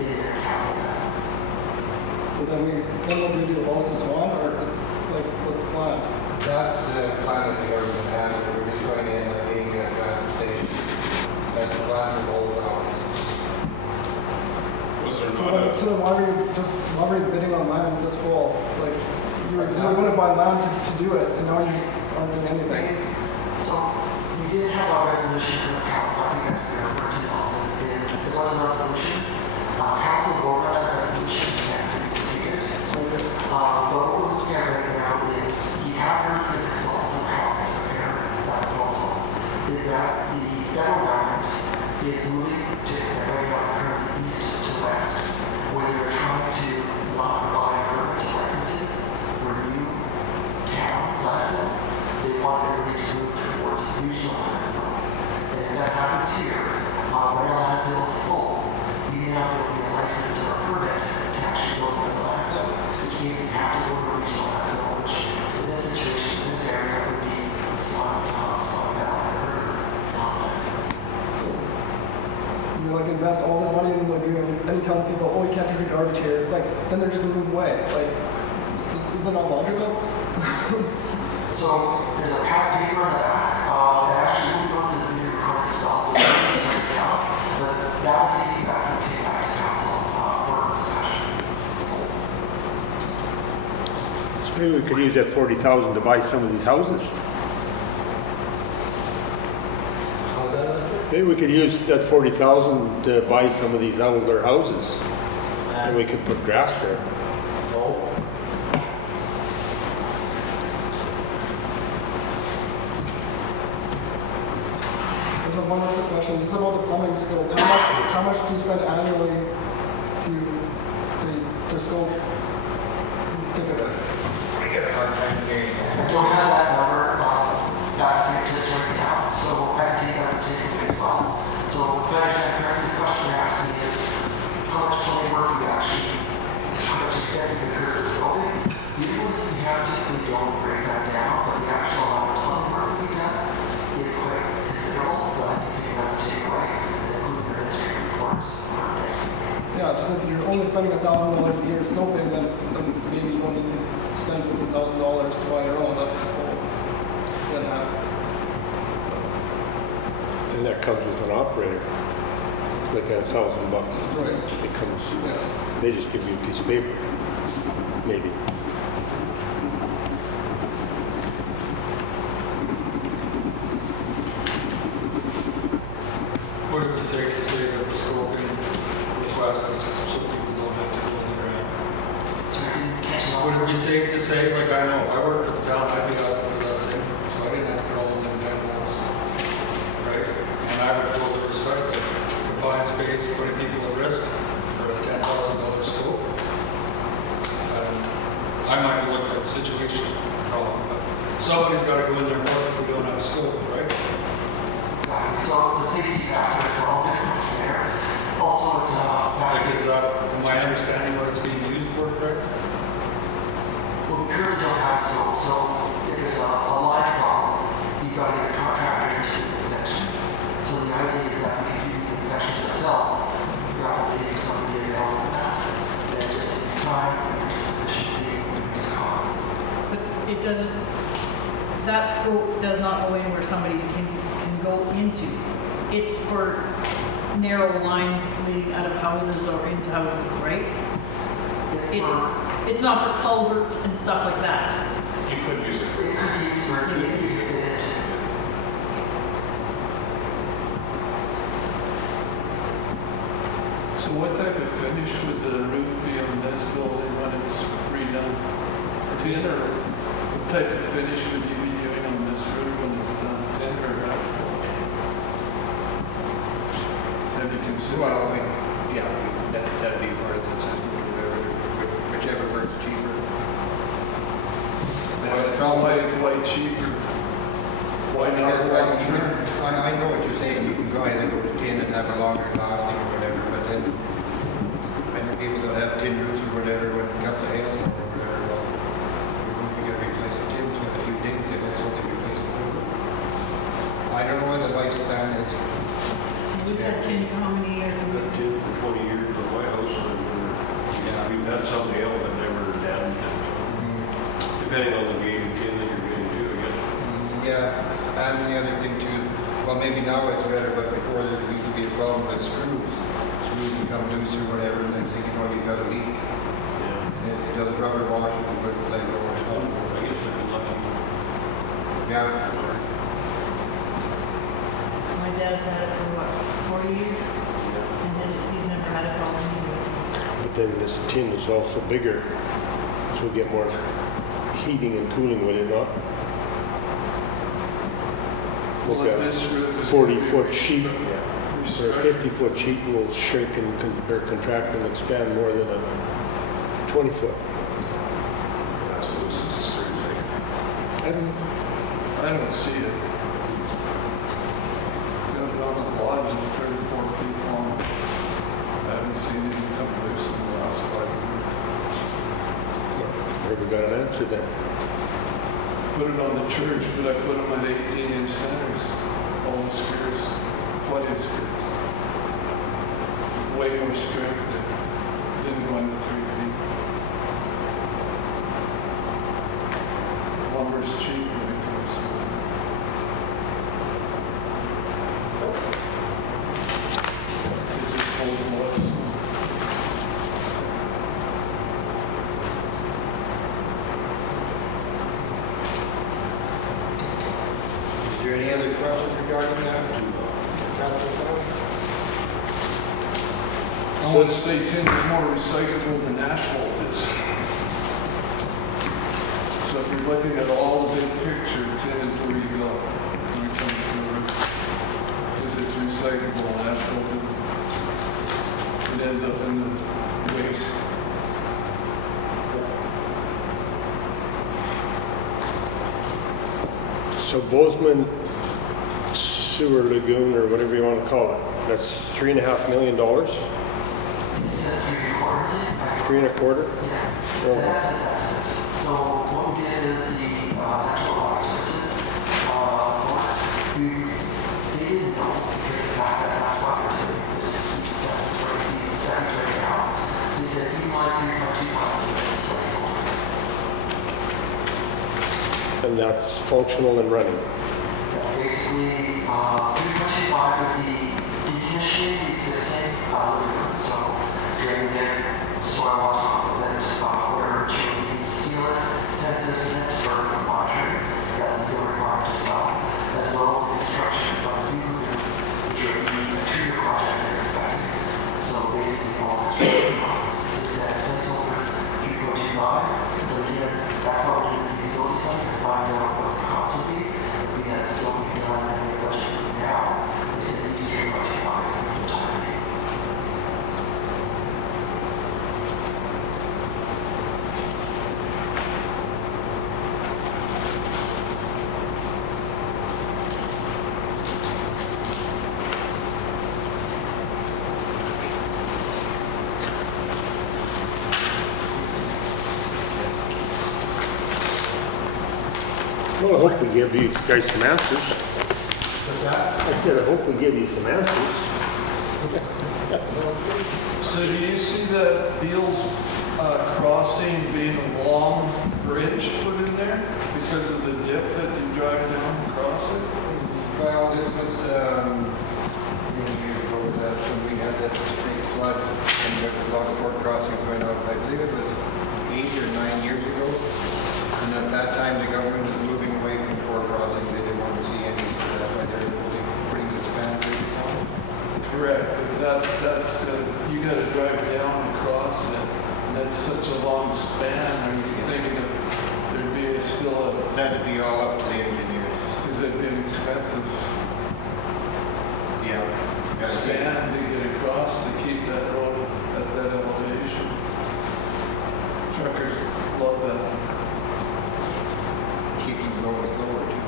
in their capital investments. So then what do we do, roll it to Swan, or like, what's the plan? That's the plan that the government has, that we're just going to end up being a transfer station. That's the plan for all the hours. Was there not a, So why are we bidding on land this fall? Like, you were going to buy land to do it, and now you just aren't doing anything. So we did have a resolution from the council, I think that's what you're referring to, Nelson, is there was a resolution. Council voted on that resolution and it was defeated. But what we're looking at right now is we have heard from the consultants on how to prepare that proposal, is that the federal government is moving to, right now it's currently east to west, where they're trying to not provide permits or licenses for new town landfills. They want everybody to move towards regional landfills. And if that happens here, when our landfill is full, we may not be able to get a license or a permit to actually build a landfill, which means we have to go to a regional landfill, which in this situation, in this area, would be a Swan Valley River landfill. So you like invest all this money in what you're doing, then you tell people, oh, you can't treat garbage here. Like, then they're just going to move away. Like, is that not logical? So there's a pad of paper on the back. And actually, we'll go to this meeting recording as well, so we can write it down. But that will be feedback we take back to council for discussion. So maybe we could use that 40,000 to buy some of these houses. How's that? Maybe we could use that 40,000 to buy some of these older houses. And we could put grass there. Oh, There's one other question. It's about the plumbing scope. How much do you spend annually to scope typically? I get a hard time hearing I that. don't have that number that fingertips right now, so I can take that as a takeaway as well. So if I understand correctly, the question you're asking me is how much plumbing work we actually, how much expense we incur for scoping. The invoices we have typically don't break that down, but the actual amount of plumbing work that we've done is quite considerable, but I can take that as a takeaway and include your administrative report for next week. Yeah, just if you're only spending $1,000 a year, so scoping, then maybe you don't need to spend $50,000 to buy your own, that's cool. Then And that comes with an operator, like $1,000. right, It comes, yes. they just give you a piece of paper, maybe. Would it be safe to say that the scoping request is so people don't have to go on the ground? So I didn't catch a lot. Would it be safe to say, like, I know, if I worked for the town, I'd be asking for that thing, so I didn't have to put all of them damn walls. Right? And I would totally respect that. Confined space, putting people at risk for a $10,000 scope. I might be looking at the situation problem, but somebody's got to go in there more if we don't have a scope, right? Exactly. So it's a safety factor as well, different from there. Also, it's a Like, factor. is that, am I understanding what it's being used for, correct? Well, we currently don't have scope, so if there's a live problem, you've got to get a contractor to do the inspection. So the idea is that we can do these inspections ourselves, rather than waiting for somebody to be available for that. Then it just saves time, increases efficiency, reduces costs. But it doesn't, that scope does not go in where somebody can go into. It's for narrow lines leading out of houses or into houses, right? It's for, It's not for culverts and stuff like that. You could use it for. it could be used for getting it fitted. So what type of finish would the roof be on this building when it's redone? Tin, or what type of finish would you be doing on this roof when it's done? Tin or asphalt? Have you considered? Well, yeah, that'd be part of the system, whichever works cheaper. Why cheaper? Why not long term? I know what you're saying, you can go ahead and go to tin and have a longer lasting or whatever, but then I know people that have tin roofs or whatever, when it comes to hailstorm or whatever, well, you're going to get to replace the tin, it's got a few dings in it, so they replace the roof. I don't know what the lifespan is. We've had tin for how many years? I've got 10 for 20 years in my house, and we've had some hail that never damaged it. Depending on the grade of tin that you're getting to, I guess. Yeah, and the other thing too, well, maybe now it's better, but before there used to be a problem with screws. Screws become loose or whatever, and next thing you know, you've got a leak. Yeah. And it does rubber washing, but let it go on top. I guess I've been lucky. Yeah, My dad's had it for what, 40 years? And he's never had a problem either. But then this tin is also bigger, so we get more heating and cooling with it, not? Well, Like if a this roof is. 40-foot sheet or a restructured, 50-foot sheet will shrink and or contract and expand more than a 20-foot. That's what this is a straight thing. I don't see it. Got it on the lodge, it's 34 feet long. I haven't seen it come loose in the last 5 years. Never got an answer then. Put it on the church, but I put them at 18-inch centers. All the screws, plenty of screws. With way more strength than didn't go into 3 feet. Lumber's cheap when it comes to it. It just holds less. is there any other questions regarding that? Capital fund? I want to say tin is more recyclable than asphalt is. So if you're looking at all the big picture, tin is where you go when it comes to roof. Because it's recyclable and asphalt isn't. It ends up in the waste. So Bowsman Sewer Lagoon, or whatever you want to call it, that's $3.5 million? You said 3 3 and a quarter? and a quarter? Yeah. Well, That's an estimate. So what we did is the natural water sources, they didn't know because the fact that that's why we're doing this, these assessments, right, these studies right now. This said utilize 3.25 placeholder. And that's functional and running. That's basically 3.25 with the decommissioning the existing so draining in soil on top of it, or chasing these to seal it, sensors in it to burn from monitoring, that's a good requirement as well as the construction of the new which are a 2-year project they're expecting. So basically all construction costs. So we said placeholder 3.25, but again, that's why we're doing the feasibility study to find out what the cost would be. We had still be done and we budget now. We said these 3.25 for the time being. Well, I hope we give you guys some answers. I said, I hope we give you some answers. So do you see that Beals crossing being a long bridge put in there because of the dip that you drive down across it? Well, this was, years ago that when we had that big flood and there was a lot of port crossings going out, I believe it was 8 or 9 years ago. And at that time, the government was moving away from port crossings. They didn't want to see any, so that's why they're putting the span bridge on. Correct, but that's good. You gotta drive down across it, and that's such a long span. Are you thinking of there'd be still That'd be all up to the engineers. is it an expensive Yeah. span to get across to keep that road at that elevation? Truckers love that. Keeps them going slower too.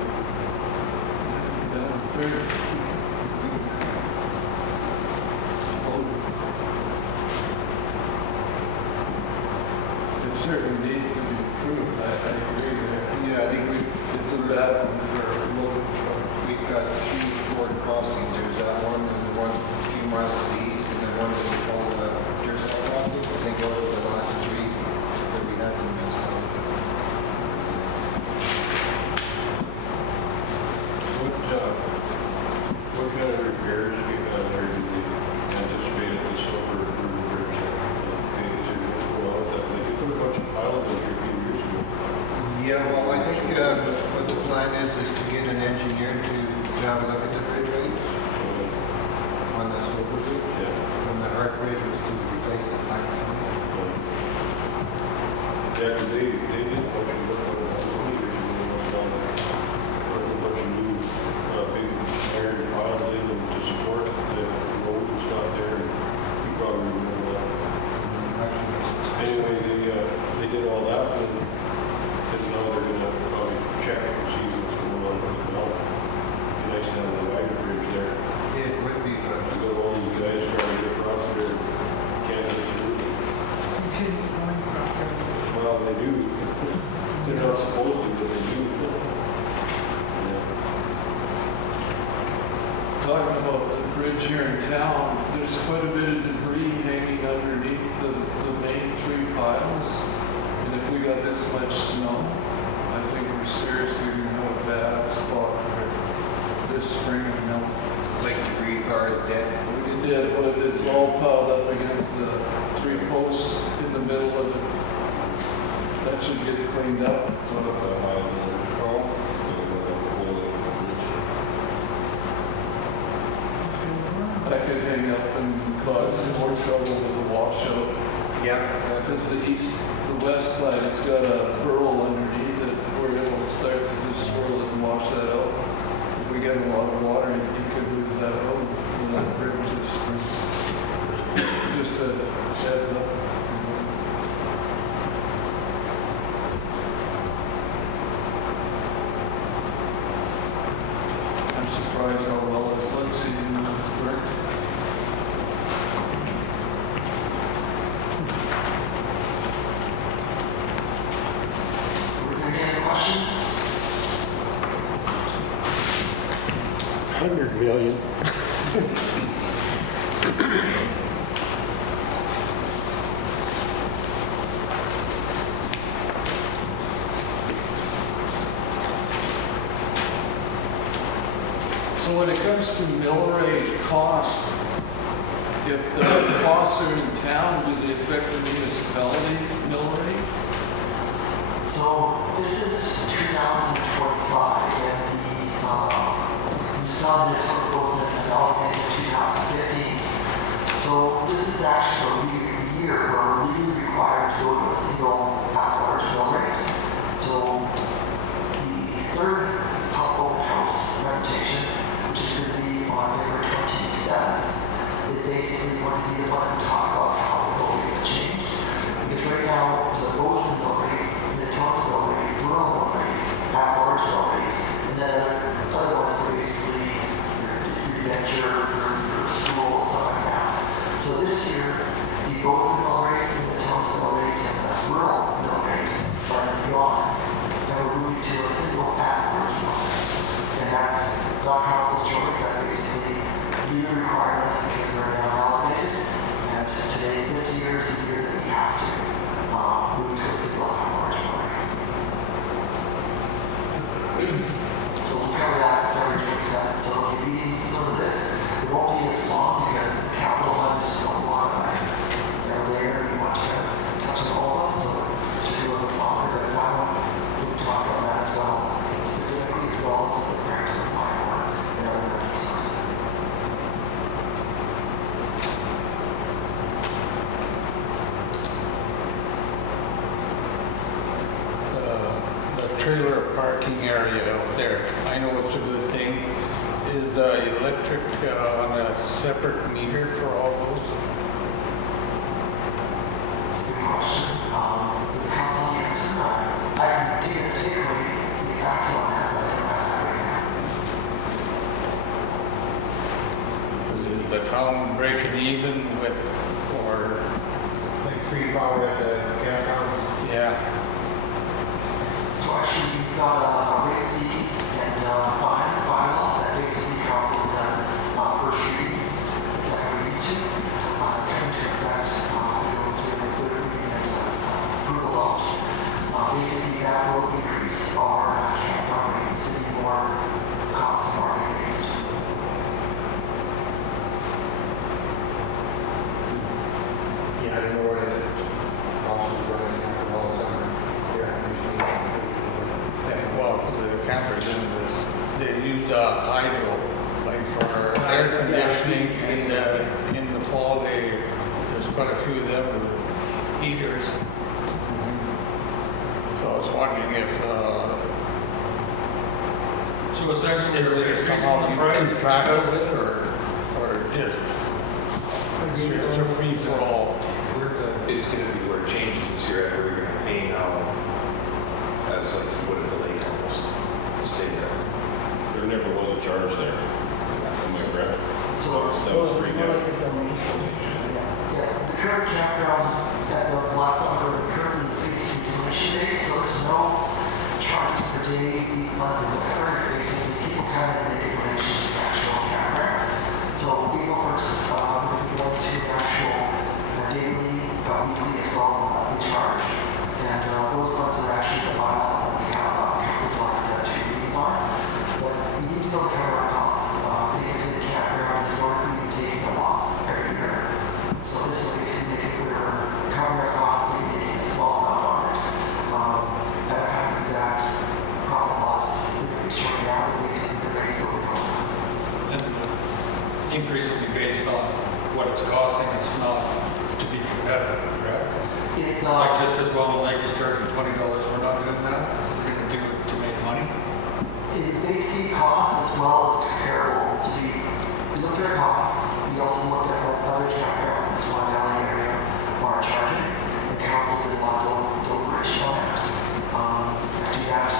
Down through. It certainly needs to be improved. I agree there. Yeah, I think It's a bad one for a load truck. we've got 3 port crossings. There's that one and the one a few miles to the east and then one that we call Jersey Crossing. I think those are the last 3 that we have in this town. What kind of repairs do you have there? Do we anticipate at the silver river bridge that is it going to go out that like you put a bunch of piles in here a few years ago? Yeah, well, I think what the plan is to get an engineer to have a look at the bridge rates on the Silver Bridge. Yeah. When the Hart Bridge was to replace the plank. Yeah, because they did a bunch of work on it a couple of years ago. Put a bunch of new big iron piles in and to support the road and stuff there. You probably remember that. Anyway, they did all that and now they're gonna probably check it and see what's going on with it now. Be nice to have the wagon bridge there. It would be, but You got all these guys trying to get across there, can't get through. You shouldn't be going across there. Well, they do. They're not supposed to, but they do. Yeah. Talking about the bridge here in town, there's quite a bit of debris hanging underneath the main 3 piles. And if we got this much snow, I think we're seriously going to have a bad spot for this spring of melt. like debris cars dead. It did, but it's all piled up against the 3 posts in the middle of it. That should get cleaned up. Put up that high there. Oh, That could hang up and cause more trouble with the washout. yeah. Because the west side has got a burl underneath it where it'll start to just swirl it and wash that out. If we get a lot of water, you could lose that road, that bridge this spring. Just a heads up. I'm surprised how well it looks in work. Were there any questions? 100 million. So when it comes to mill rate costs, if the costs are in town, do they affect the municipality mill rate? So this is 2025, and the municipality of Minitonas-Bowsman amalgamated in 2015. So this is actually the year where we're legally required to go to a single at-large mill rate. So the third public house presentation, which is going to be on February 27th, is basically going to be the one to talk about how the mill rates have changed. Because right now, there's a Bowsman mill rate, Minitonas mill rate, rural mill rate, at-large mill rate, and then other ones for basically your venture, your school, stuff like that. So this year, the Bowsman mill rate, the Minitonas mill rate, and the rural mill rate are going to be gone. And we're moving to a single at-large mill rate. And that's not council's choice, that's basically legal requirements because they're now amalgamated. And today, this year is the year that we have to move to a single at-large mill rate. So we'll cover that February 27th. So it'll be meetings similar to this. It won't be as long because the capital fund is just a lot of items that are there. We want to kind of touch on all of them, so it should be a little bit longer. But that one, we'll talk about that as well, specifically as well as some of the grants we're applying for and other revenue sources. The trailer parking area out there, I know it's a good thing. Is electric on a separate meter for all those? That's a good question. Does council have the answer? I can take as a takeaway, get back to you on that, but I don't have that right now. Is the town breaking even with, or, Like free power at the campground. yeah? So actually, you've got rates, fees, and fines bylaw that basically council has done first readings, second readings too. It's coming into effect, it goes through the third reading and approval vote. Basically, that will increase our campground rates to be more cost and market based. Yeah, I don't know what it is. Also running after all summer. Yeah, Well, the campers in this, they use hydro, like for air conditioning, and in the fall, there's quite a few of them with heaters. So I was wondering if, So essentially, if are they there's increasing somehow the you price? can track because- it, or just, it's a free for all. It's gonna be where it changes this year, where you're gonna pay now as like you would at the lake almost to stay there. There never was a charge there. Am I correct? So, That was free now. yeah, the current campground, as of last summer, currently is basically donation based, so there's no charges per day, week, month, or whatever. It's basically people come in and make a donation to the actual campground. So April 1st, we're going to go to the actual daily, weekly, as well as the monthly charge. And those ones are actually the bylaw that we have council's elected 2 meetings on. But we need to be able to cover our costs. Basically, the campground historically been taking a loss every year. So this will basically make it where we're covering our costs, maybe making a small amount on it. I don't have the exact profit loss information right now, but basically the rates go with it. And the increase will be based on what it's costing, it's not to be competitive, correct? It's Like just as well, like is charging $20, we're not doing that, we're gonna do it to make money. It is basically cost as well as comparable. So we looked at our costs. We also looked at what other campgrounds in the Swan Valley area are charging. The council did a lot of deliberation on that. After that,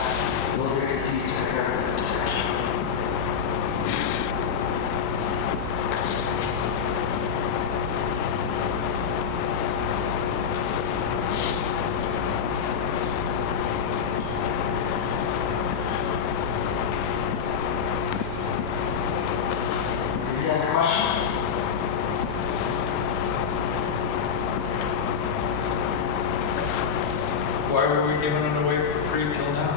those rates and fees to compare the discussion. Any other questions? Why were we giving it away for free till now?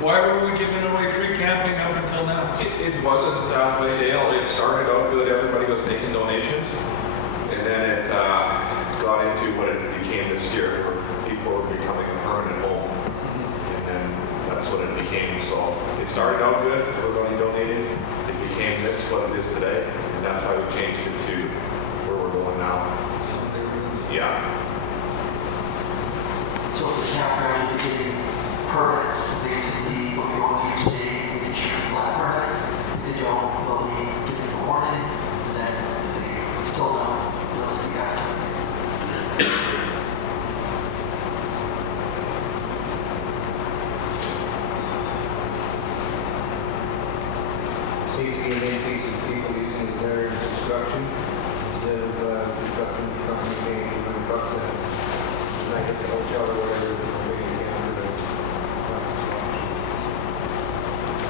Why giving away free camping up until now? It wasn't that way, Dale. It started out good, everybody was making donations, and then it got into what it became this year, where people were becoming a permanent home. And then that's what it became. So it started out good, everybody donated, it became this, what it is today, and that's why we changed it to where we're going now. Yeah. So for the campground, you're getting permits, basically, what you're going through each day, making sure people have permits. If they don't, they'll be given a warning, and then if they still don't, you'll say that's coming. Seems to be an increase in people using the area of construction instead of construction company paying for the bucks and like at the hotel or whatever, waiting down for the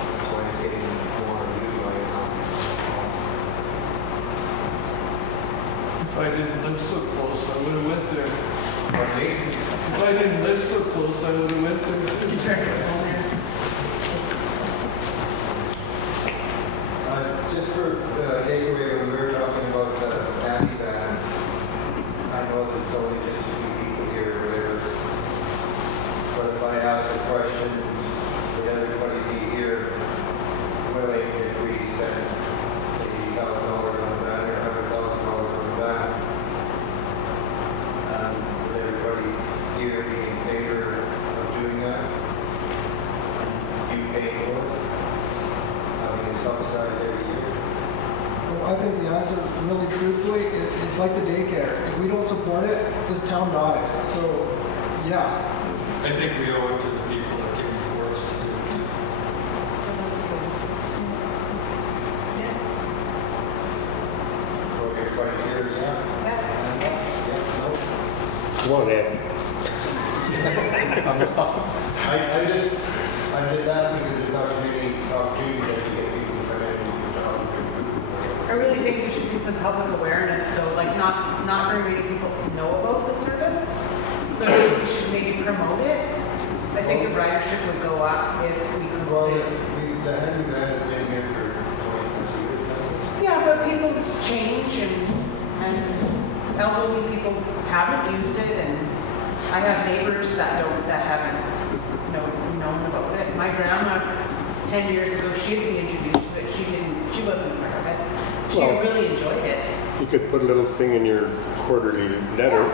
that's why it's getting more utilized now. If I didn't live so close, I would have went there. Pardon me? If I didn't live so close, I would have went there too. You check your phone there. Just for takeaway, when we were talking about the taxi ban, I know that it's only just a few people here or whatever. But if I ask a question, would everybody be here willing if we spend $80,000 on the ban or $100,000 on the ban? Would everybody here be in favor of doing that? And you pay for it? I mean, it's subsidized every year. Well, I think the answer, really truthfully, is like the daycare. If we don't support it, this town dies. So, yeah. I think we owe it to the people that give it for us to do it too. So everybody's here, yeah? And, yeah, no? Come on, Ed. I'm just asking because there's not many opportunities that you get people to come in and do the I really think there should be some public awareness, though, like not very many people know about the service. So maybe we should maybe promote it. I think the ridership would go up if we Well, promote it. the handyman has been here for 20 plus years. Yeah, but people change and elderly people haven't used it, and I have neighbors that haven't known about it. My grandma, 10 years ago, she'd be introduced to it. She wasn't aware of it. She Well, really enjoyed it. You could put a little thing in your quarterly letter,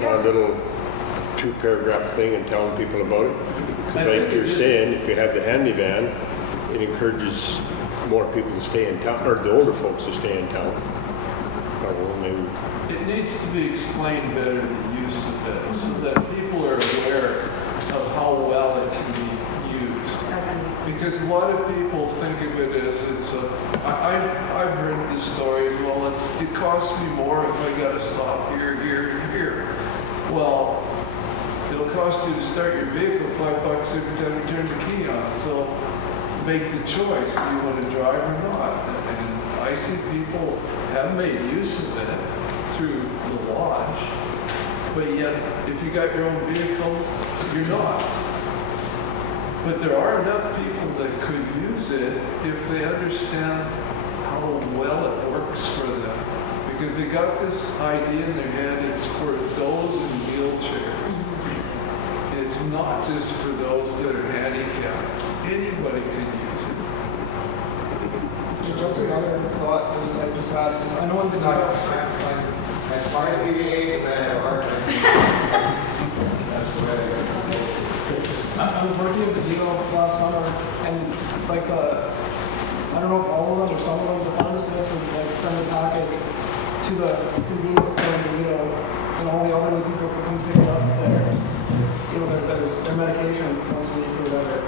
Yeah. a little 2-paragraph thing and telling people about it. Because like you're saying, if you have the handy van, it encourages more people to stay in town, or the older folks to stay in town. I don't know, maybe. It needs to be explained better, the use of it, so that people are aware of how well it can be used. Because a lot of people think of it as I've heard the story, well, it costs me more if I gotta stop here, here, and here. Well, it'll cost you to start your vehicle $5 every time you turn the key on, so make the choice, do you want to drive or not? And I see people have made use of it through the lodge, but yet, if you got your own vehicle, you're not. But there are enough people that could use it if they understand how well it works for them. Because they got this idea in their head, it's for those in wheelchairs. It's not just for those that are handicapped. Anybody can use it. Just another thought is I just had, is I know in the As 5 PVA, I have a hard time. That's the way I was working at the depot last summer, and like I don't know if all of them or some of them, the pharmacist would like send a package to the convenience store in the depot, and all the elderly people could come pick it up there, you know, their medications once a week or whatever.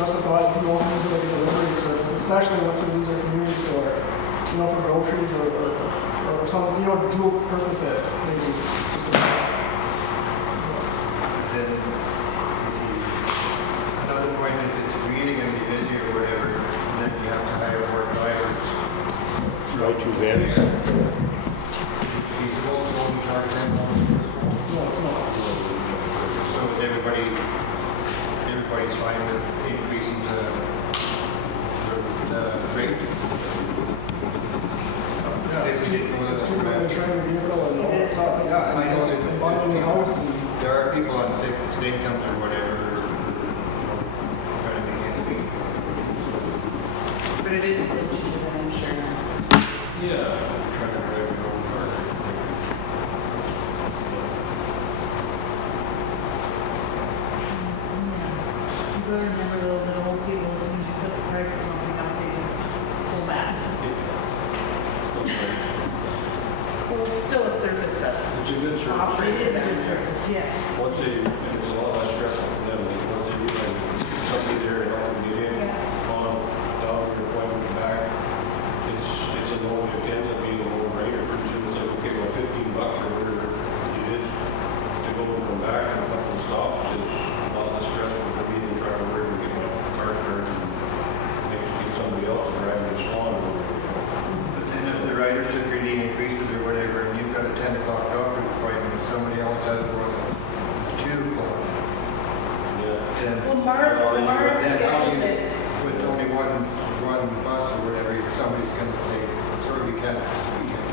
Just a thought, we also use it like a delivery service, especially once we use our community store, you know, for groceries or something, you know, dual purpose it, maybe. Just a thought. Then, another point, if it's really going to be busy or whatever, then you have to hire more drivers. Buy 2 vans. Is it feasible to only charge $10 for this one? No, it's not. So is everybody your vehicle and all that stuff, yeah. I know that- And buying a house and, There are people on fixed incomes or whatever, trying to make ends meet. But it is the cheaper than insurance. Yeah, trying to drive your own car. You gotta remember though, that old people, as soon as you put the price of something up, they just pull back. Well, it's still a service that's It's a good service. operated, it's a good service, yes. Once they, it's a lot less stressful for them, once they realize that somebody's there to help them get in, on, down your appointment and back, it's a low, it ends up being a low brainer, pretty soon it's like, okay, well, $15 or whatever it is, to go and come back and a couple of stops, it's a lot less stressful for me than trying to worry and get my car started and maybe get somebody else to drive me to Swan or whatever, you know. But then if the ridership really increases or whatever, and you've got a 10 o'clock doctor's appointment, and somebody else has one at 2 o'clock, Yeah. then. Well, Mark then how schedules do you- it. With only one bus or whatever, somebody's gonna say, sorry, we can't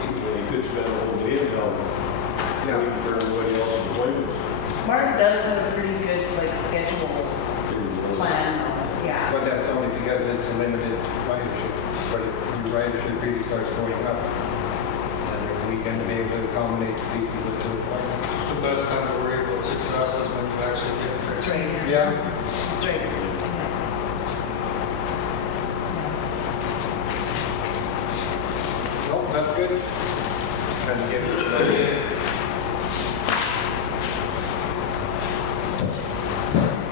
keep you. You could spend a whole day in town Yeah. waiting for everybody else's appointments. Mark does have a pretty good, like, schedule plan, yeah. But that's only because it's a limited ridership. But if your ridership really starts going up, then we can be able to accommodate the people with the appointments. The best time to worry about success is when you actually get there. That's right. Yeah, That's right. no, that's good. Trying to get it started.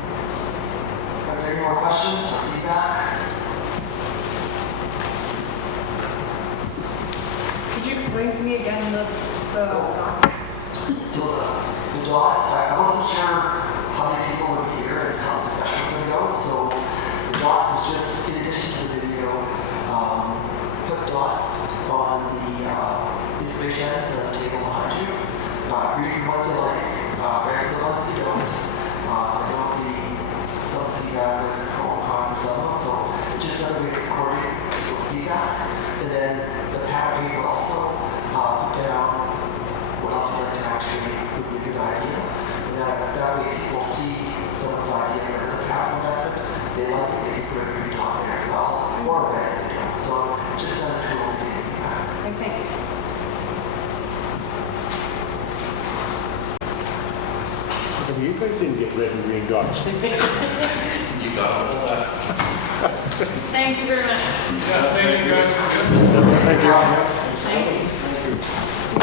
Are there any more questions or feedback? Could you explain to me again the dots? So the dots, I wasn't sure how many people would be here and how the discussion was going to go. So the dots was just, in addition to the video, put dots on the information items on the table behind you. Read the ones you like, read the ones you don't. I know some feedback was pro and con for some of them, so just another way of recording people's feedback. And then the pad paper also put down what else you'd like to actually would be a good idea. And that way people see someone's idea for the capital investment. They like it, they can put a green dot there as well, or a red if they don't. So just another tool to get feedback. Okay, thanks. You guys didn't get red and green dots. You got it all last. Thank you very much. Yeah, thank you guys for coming. Thank you. Thank you.